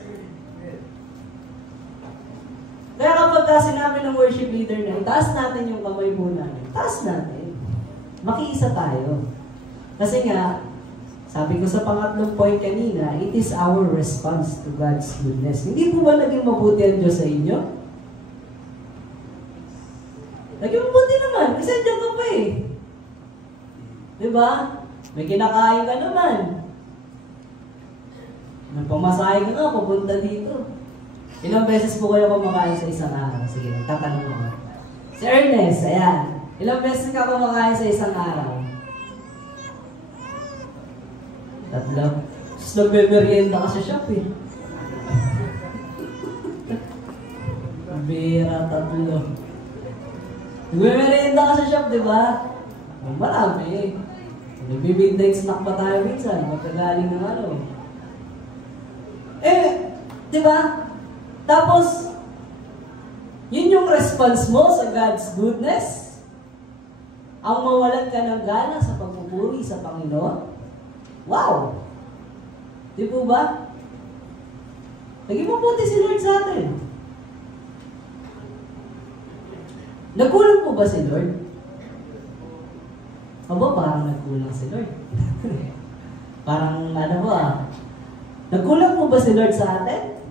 Kaya kapag sinabi ng worship leader na, itaas natin yung kamay muna. Taas natin. Makiisa tayo. Kasi nga, sabi ko sa pangatlong point kanina, it is our response to God's goodness. Hindi po ba naging mabuti ang Diyos sa inyo? Naging mabuti naman. Kasi dyan ka pa eh. Diba? May kinakain ka naman. Nagpamasahe ka nga, pupunta dito. Ilang beses po kayo kumakain sa isang araw? Sige, tatanong ako. Si Ernest, ayan. Ilang beses ka kumakain sa isang araw? 3. Tapos nagbe-merienda ka sa shop eh. Bira, 3. Nagbe-merienda ka sa shop, di ba? Marami eh. Nagbe-midnight snack pa tayo minsan. Magkagaling ng ano. Di ba? Tapos, yun yung response mo sa God's goodness. Ang mawalan ka ng gana sa pagpupuri sa Panginoon. Wow! Di po ba? Naging mabuti si Lord sa atin. Nagkulang po ba si Lord? Aba, parang nagkulang si Lord. Parang ano ba? Nagkulang po ba si Lord sa atin?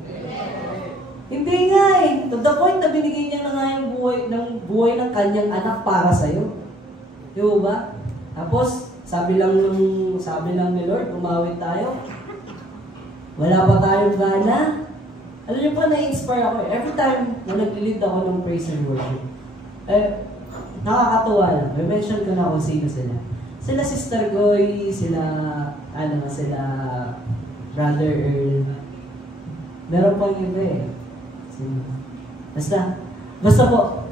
Hindi nga eh. To the point na binigay niya na nga yung buhay ng kanyang anak para sa'yo. Di ba? Tapos, sabi lang ni Lord, umawit tayo. Wala pa tayong gana. Alam niyo pa, na-inspire ako eh. Every time na nag-lead ako ng praise and worship, nakakatuwa lang. May mention ko na kung sino sila. Sila Sister Goy, sila Brother Earl. Meron pang iba eh. Basta po,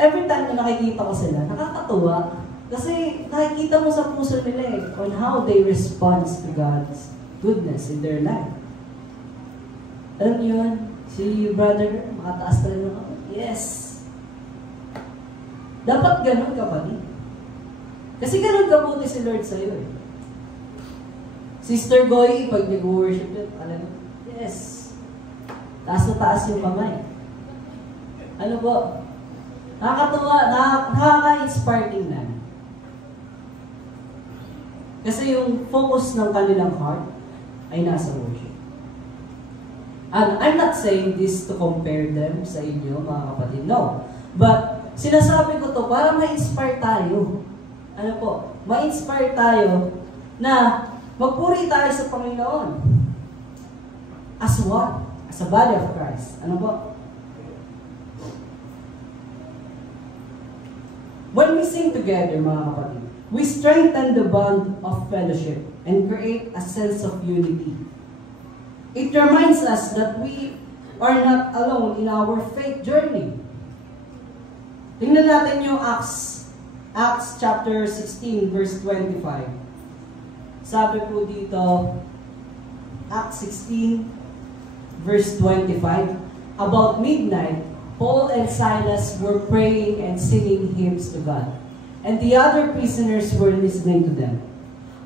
every time na nakikita ko sila, nakakatuwa. Kasi nakikita mo sa puso nila eh, on how they respond to God's goodness in their life. Alam niyo yun? Si Brother Earl, makataas talaga ako. Yes! Dapat ganun ka pa din. Kasi ganun kabuti si Lord sa'yo eh. Sister Goy, pag nag-worship yun, alam mo, yes. Taas na taas yung kamay. Ano po? Nakakatuwa, nakaka-inspire tingnan. Kasi yung focus ng kanilang heart ay nasa worship. And I'm not saying this to compare them sa inyo, mga kapatid. No. But, sinasabi ko to para ma-inspire tayo. Ano po? Ma-inspire tayo na magpuri tayo sa Panginoon. As what? As a body of Christ. Ano po? When we sing together, mga kapatid, we strengthen the bond of fellowship and create a sense of unity. It reminds us that we are not alone in our faith journey. Tingnan natin yung Acts chapter 16, verse 25. Sabi po dito, Acts 16, verse 25, about midnight, Paul and Silas were praying and singing hymns to God, and the other prisoners were listening to them.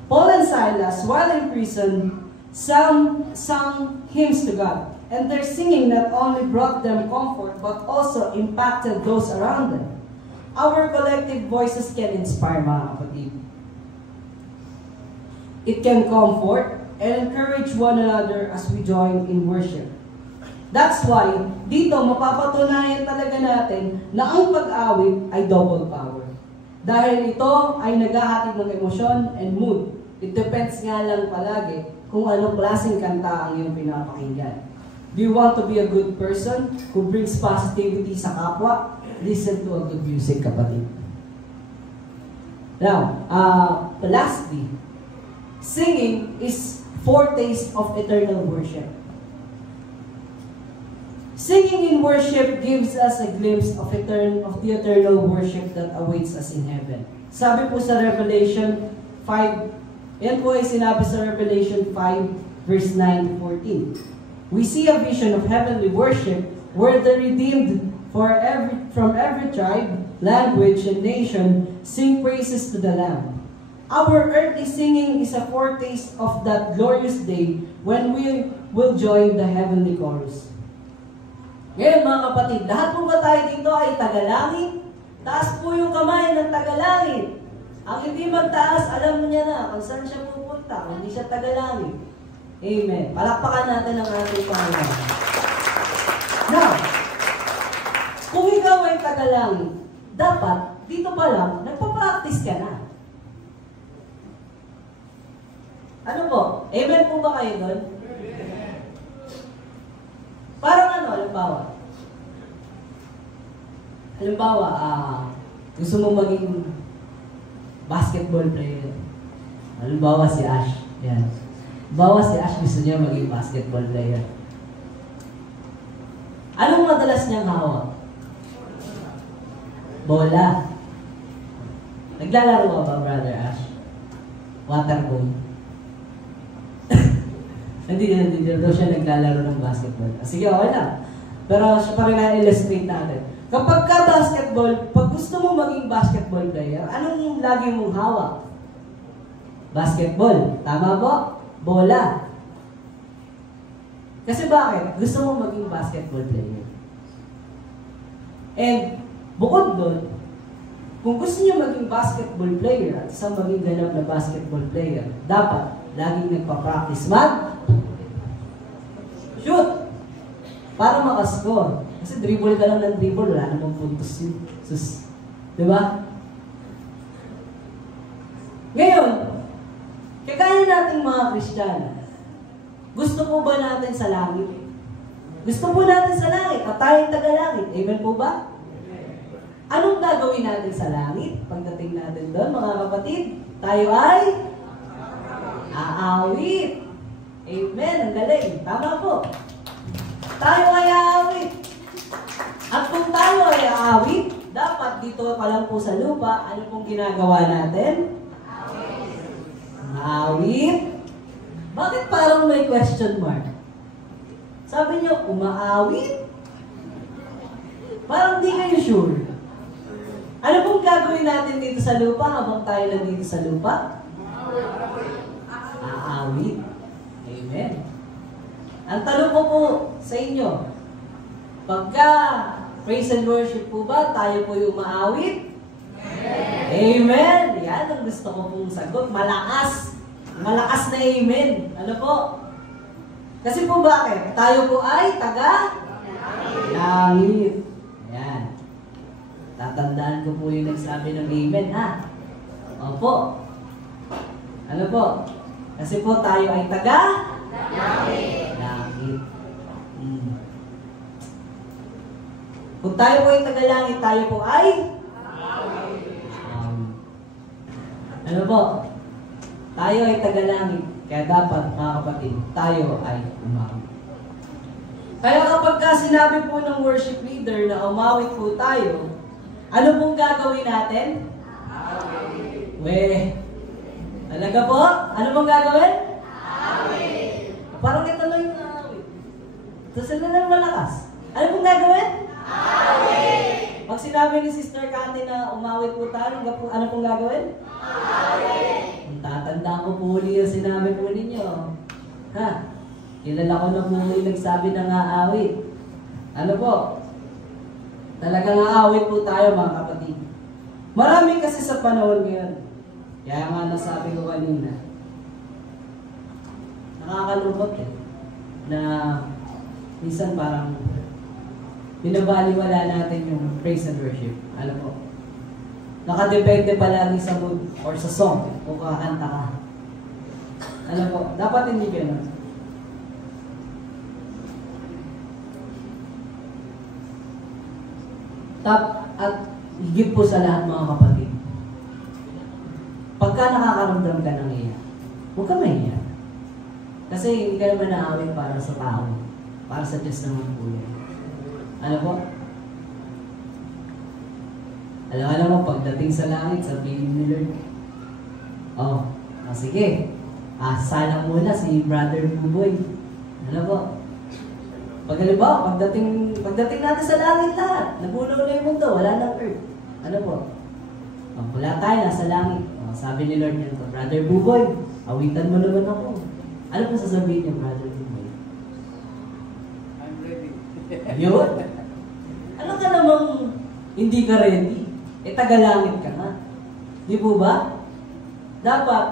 Paul and Silas, while in prison, sung hymns to God, and their singing not only brought them comfort, but also impacted those around them. Our collective voices can inspire, mga kapatid. It can comfort and encourage one another as we join in worship. That's why, dito mapapatunayan talaga natin na ang pag-awit ay double power. Dahil ito ay naghahatid ng emosyon and mood. It depends nga lang palagi kung anong klaseng kanta ang iyong pinapakinggan. Do you want to be a good person who brings positivity sa kapwa? Listen to a good music, kapatid. Now, lastly, singing is foretaste of eternal worship. Singing in worship gives us a glimpse of the eternal worship that awaits us in heaven. Sabi po sa Revelation 5, yan po ay sinabi sa Revelation 5, verse 9 to 14. We see a vision of heavenly worship where the redeemed from every tribe, language, and nation sing praises to the Lamb. Our earthly singing is a foretaste of that glorious day when we will join the heavenly chorus. Ngayon mga kapatid, lahat po ba tayo dito ay tagalangit? Taas po yung kamay ng tagalangit. Ang hindi magtaas, alam niya na kung saan siya pupunta, kung hindi siya tagalangit. Amen. Palakpakan natin ang ating Panginoon. Now, kung ikaw ay tagalangit, dapat dito pa lang, nagpa-practice ka na. Ano po? Amen po ba kayo doon? Parang ano, halimbawa, gusto mo maging basketball player. Halimbawa si Ash. Yan. Halimbawa si Ash gusto niya maging basketball player. Anong madalas niyang hawak? Bola. Naglalaro ka ba, Brother Ash? Water polo. Hindi daw siya naglalaro ng basketball. Sige, okay lang. Pero siya pa rin na-illustrate natin. Kapag ka basketball, pag gusto mo maging basketball player, anong lagi mong hawak? Basketball. Tama po? Bola. Kasi bakit? Gusto mo maging basketball player. And bukod doon, kung gusto niyo maging basketball player at isang maging ganap na basketball player, dapat laging nagpa-practice shoot! Para makascore. Kasi dribble ka lang ng dribble, wala namang puntos yun. Sus. Diba? Ngayon, kagaya nating mga Kristiyano, gusto po ba natin sa langit? Gusto po natin sa langit, at tayong taga-langit. Amen po ba? Anong gagawin natin sa langit? Pagdating natin doon, mga kapatid, tayo ay aawit. Amen. Ang galing. Tama po. Tayo ay aawit. At kung tayo ay aawit, dapat dito pa lang po sa lupa, ano pong ginagawa natin? Aawit. Bakit parang may question mark? Sabi niyo, umaawit? Parang di kayo sure. Ano pong gagawin natin dito sa lupa habang tayo lang dito sa lupa? Aawit. Amen. Ang tanong ko po sa inyo, pagka praise and worship po ba, tayo po yung maawit? Amen. Yan ang gusto ko pong sagot. Malakas. Malakas na amen. Ano po? Kasi po bakit? Tayo po ay taga-langit. Ayan. Tatandaan ko po yung nagsabi ng amen, ha? Opo. Ano po? Kasi po tayo ay taga-langit. Kung tayo po ay taga-langit, tayo po ay ano po? Tayo ay taga-langit. Kaya dapat, mga kapatid, tayo ay umawit. Kaya kapag sinabi po ng worship leader na umawit po tayo, ano pong gagawin natin? Awit. Talaga po? Ano pong gagawin? Awit. Parang ito lang yung awit. Ito sila lang malakas. Ano pong gagawin? Awit. Pag sinabi ni Sister Cathy na umawit po tayo, ano pong gagawin? Awit. Tatandaan ko po uli yung sinabi po ninyo. Ha? Kilala ko na po uli nagsabi ng aawit. Ano po? Talagang aawit po tayo, mga kapatid. Marami kasi sa panahon ngayon. Kaya nga nasabi ko kanina, nakakalungkot na minsan parang binabaliwala natin yung praise and worship. Alam po? Nakadepende palagi sa mood or sa song kung kakanta ka. Alam po, dapat hindi ganun. At higit po sa lahat mga kapatid, pagka nakakaramdam ka ng iyak, huwag ka mahiya. Kasi hindi ka naman naawit para sa tao, para sa Diyos naman po yan. Ano po? Alam mo, pagdating sa langit, sabihin ni Lord, sige, salang muna si Brother Buboy. Ano po? Pag halimbawa, pagdating natin sa langit lahat, napuno na yung mundo, wala nang earth. Ano po? Wala tayo, nasa langit. Sabi ni Lord niya, Brother Buboy, awitan mo naman ako. Ano po sasabihin niya, Brother Buboy? I'm ready. Yun? Ano ka namang hindi ka ready? Tagalangit ka nga. Di po ba? Dapat,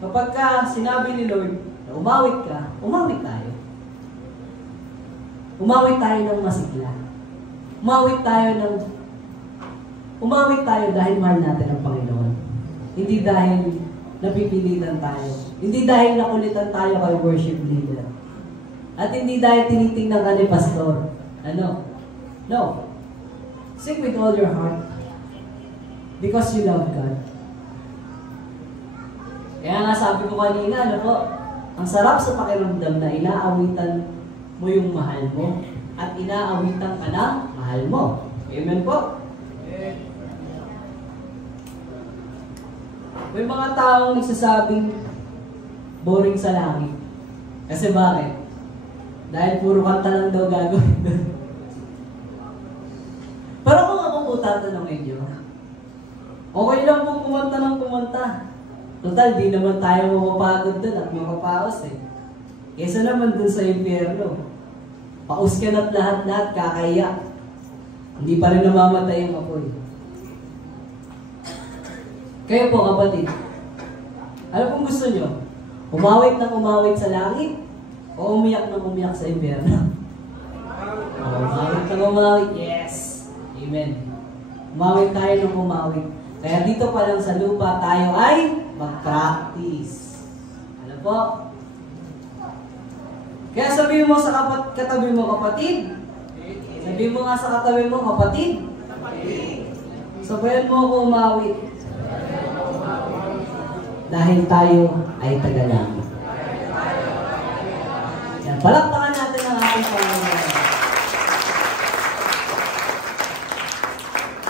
kapag ka sinabi ni Lord na umawit ka, umawit tayo. Umawit tayo ng masigla. Umawit tayo dahil mahal natin ang Panginoon. Hindi dahil napipilitan tayo. Hindi dahil nakulitan tayo kay worship leader. At hindi dahil tinitingnan ka ni pastor. Ano? No. Sing with all your heart. Because you love God. Kaya nga sabi ko kanina, ano po, ang sarap sa pakiramdam na inaawitan mo yung mahal mo at inaawitan ka ng mahal mo. Amen po? May mga taong nagsasabing boring sa langit. Kasi bakit? Dahil puro kanta lang daw gagawin doon. Pero kung ako po tatanungin nyo, okay lang po kumanta ng kumanta. Total, di naman tayo mapapagod doon at mapapaos eh. Kesa naman doon sa impyerno. Paus ka na't lahat-lahat, kakaiyak. Hindi pa rin namamatay yung apoy. Kayo po kapatid, ano pong gusto nyo? Umawit ng umawit sa langit? O umiyak ng umiyak sa impyerno? Umawit ng umawit, yes! Amen. Umawit tayo ng umawit. Kaya dito pa lang sa lupa tayo ay mag-practice. Ano po? Kaya sabihin mo sa katabi mo, kapatid. Sabihin mo nga sa katabi mo, kapatid. Sabayan mo ako umawit. Dahil tayo ay tagalangit. Yan, palakpakan natin ang ating Panginoon.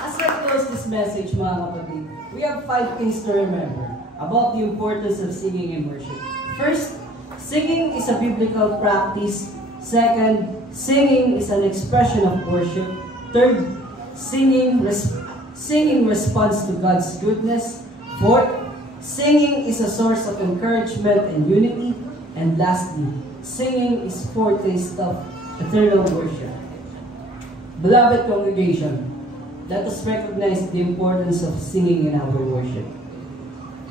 As I close this message, mga kapatid, we have 5 things to remember about the importance of singing and worship. First, singing is a biblical practice. Second, singing is an expression of worship. Third, singing responds to God's goodness. Fourth, singing is a source of encouragement and unity. And lastly, singing is foretaste of eternal worship. Beloved congregation, let us recognize the importance of singing in our worship.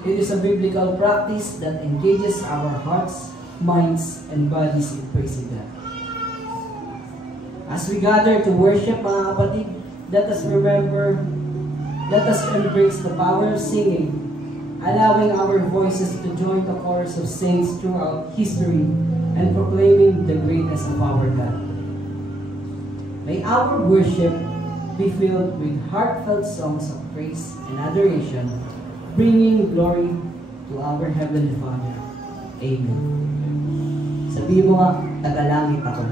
It is a biblical practice that engages our hearts, minds, and bodies in praising God. As we gather to worship, mga kapatid, let us embrace the power of singing, allowing our voices to join the chorus of saints throughout history and proclaiming the greatness of our God. May our worship be filled with heartfelt songs of praise and adoration, bringing glory to our Heavenly Father. Amen. Sabihin mo nga, tagalangit ako.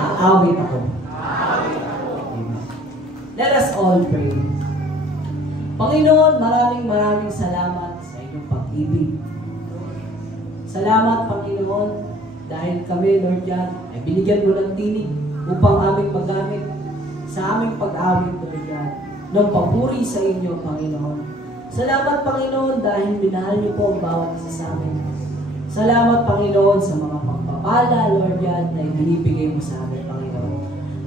Aawit ako. Amen. Let us all pray. Panginoon, maraming salamat sa inyong pag-ibig. Salamat, Panginoon, dahil kami, Lord God, ay binigyan mo ng tinig upang aming magamit sa aming pag-awit, Lord God, ng papuri sa inyo, Panginoon. Salamat, Panginoon, dahil minahal niyo po ang bawat isa sa amin. Salamat, Panginoon, sa mga pagpapala, Lord God, na ibinibigay mo sa amin, Panginoon.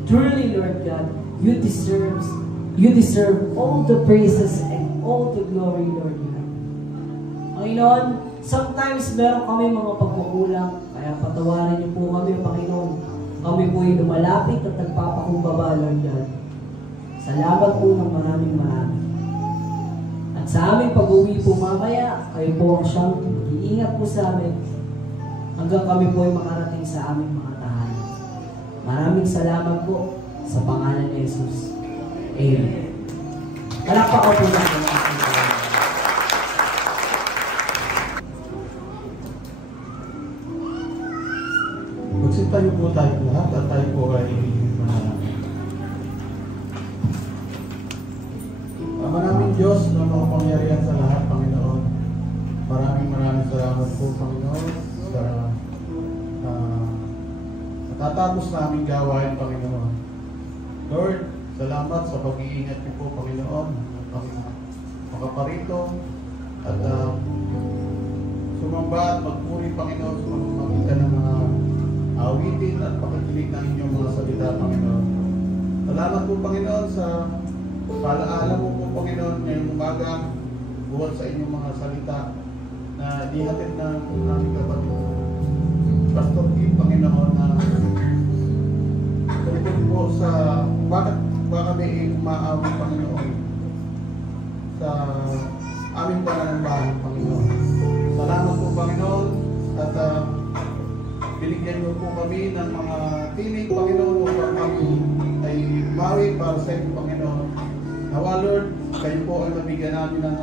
Truly, Lord God, you deserve all the praises and all the glory, Lord God. Panginoon, sometimes meron kami mga pagkukulang, kaya patawarin niyo po kami, Panginoon. Kami po ay lumalapit at nagpapakumbaba, Lord God. Salamat po ng maraming. Sa aming pag-uwi po mamaya, kayo po ang siyang iingat po sa amin hanggang kami po ay makarating sa aming mga tahanan. Maraming salamat po sa pangalan ni Jesus. Amen. Palakpakan po natin ang ating Panginoon. Magsintayo po tayo lahat at tayo po ay manalangin. Ama namin Diyos na makapangyarihan sa lahat, Panginoon. Maraming salamat po, Panginoon, sa natatapos namin gawain, Panginoon. Lord, salamat sa pag-iingat niyo po, Panginoon, makaparito at sumamba at magpuri, Panginoon, sa makita ng mga awitin at pakikinig ng inyong mga salita, Panginoon. Salamat po, Panginoon, sa paalaala mo po, Panginoon, ngayong umaga, buhat sa inyong mga salita na dihatid ng aming kapatid. Pastor Kim, Panginoon, na tungkol po sa bakit ba kami umaawi, Panginoon, sa aming pananambahan, Panginoon. Salamat po, Panginoon, at binigyan mo po kami ng mga tinig, Panginoon, upang kami ay mawi para sa inyo, Panginoon. Nawa, Lord, kayo po ay mabigyan namin ng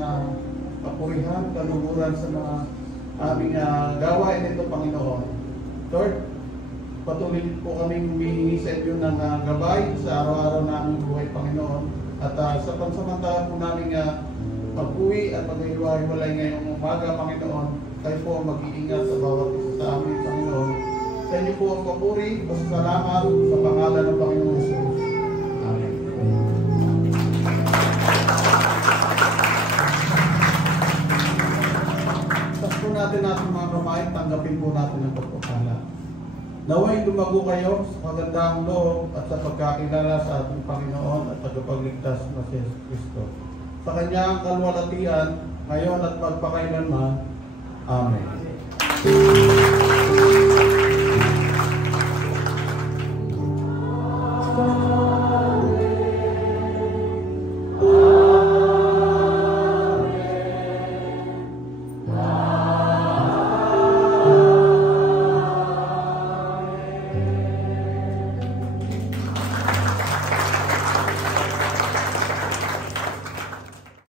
kapurihan, kaluguran sa mga aming gawain nito, Panginoon. Lord, patuloy po kaming humihingi sa inyo ng gabay sa araw-araw naming buhay, Panginoon. At sa pansamantala po namin pag-uwi at pag-iwalay ngayong umaga, Panginoon, kayo po ang mag-iingat sa bawat isa sa amin, Panginoon. Sa inyo po ang papuri, pasasalamat sa pangalan ng Panginoon Jesus. Amen. Tapos po natin mga kamay, tanggapin po natin ang pagpapala. Naway lumago kayo sa magandang loob at sa pagkakilala sa ating Panginoon at tagapagligtas na si Jesus Cristo. Sa kanyang kalwalatian, ngayon at magpakailanman. Amen.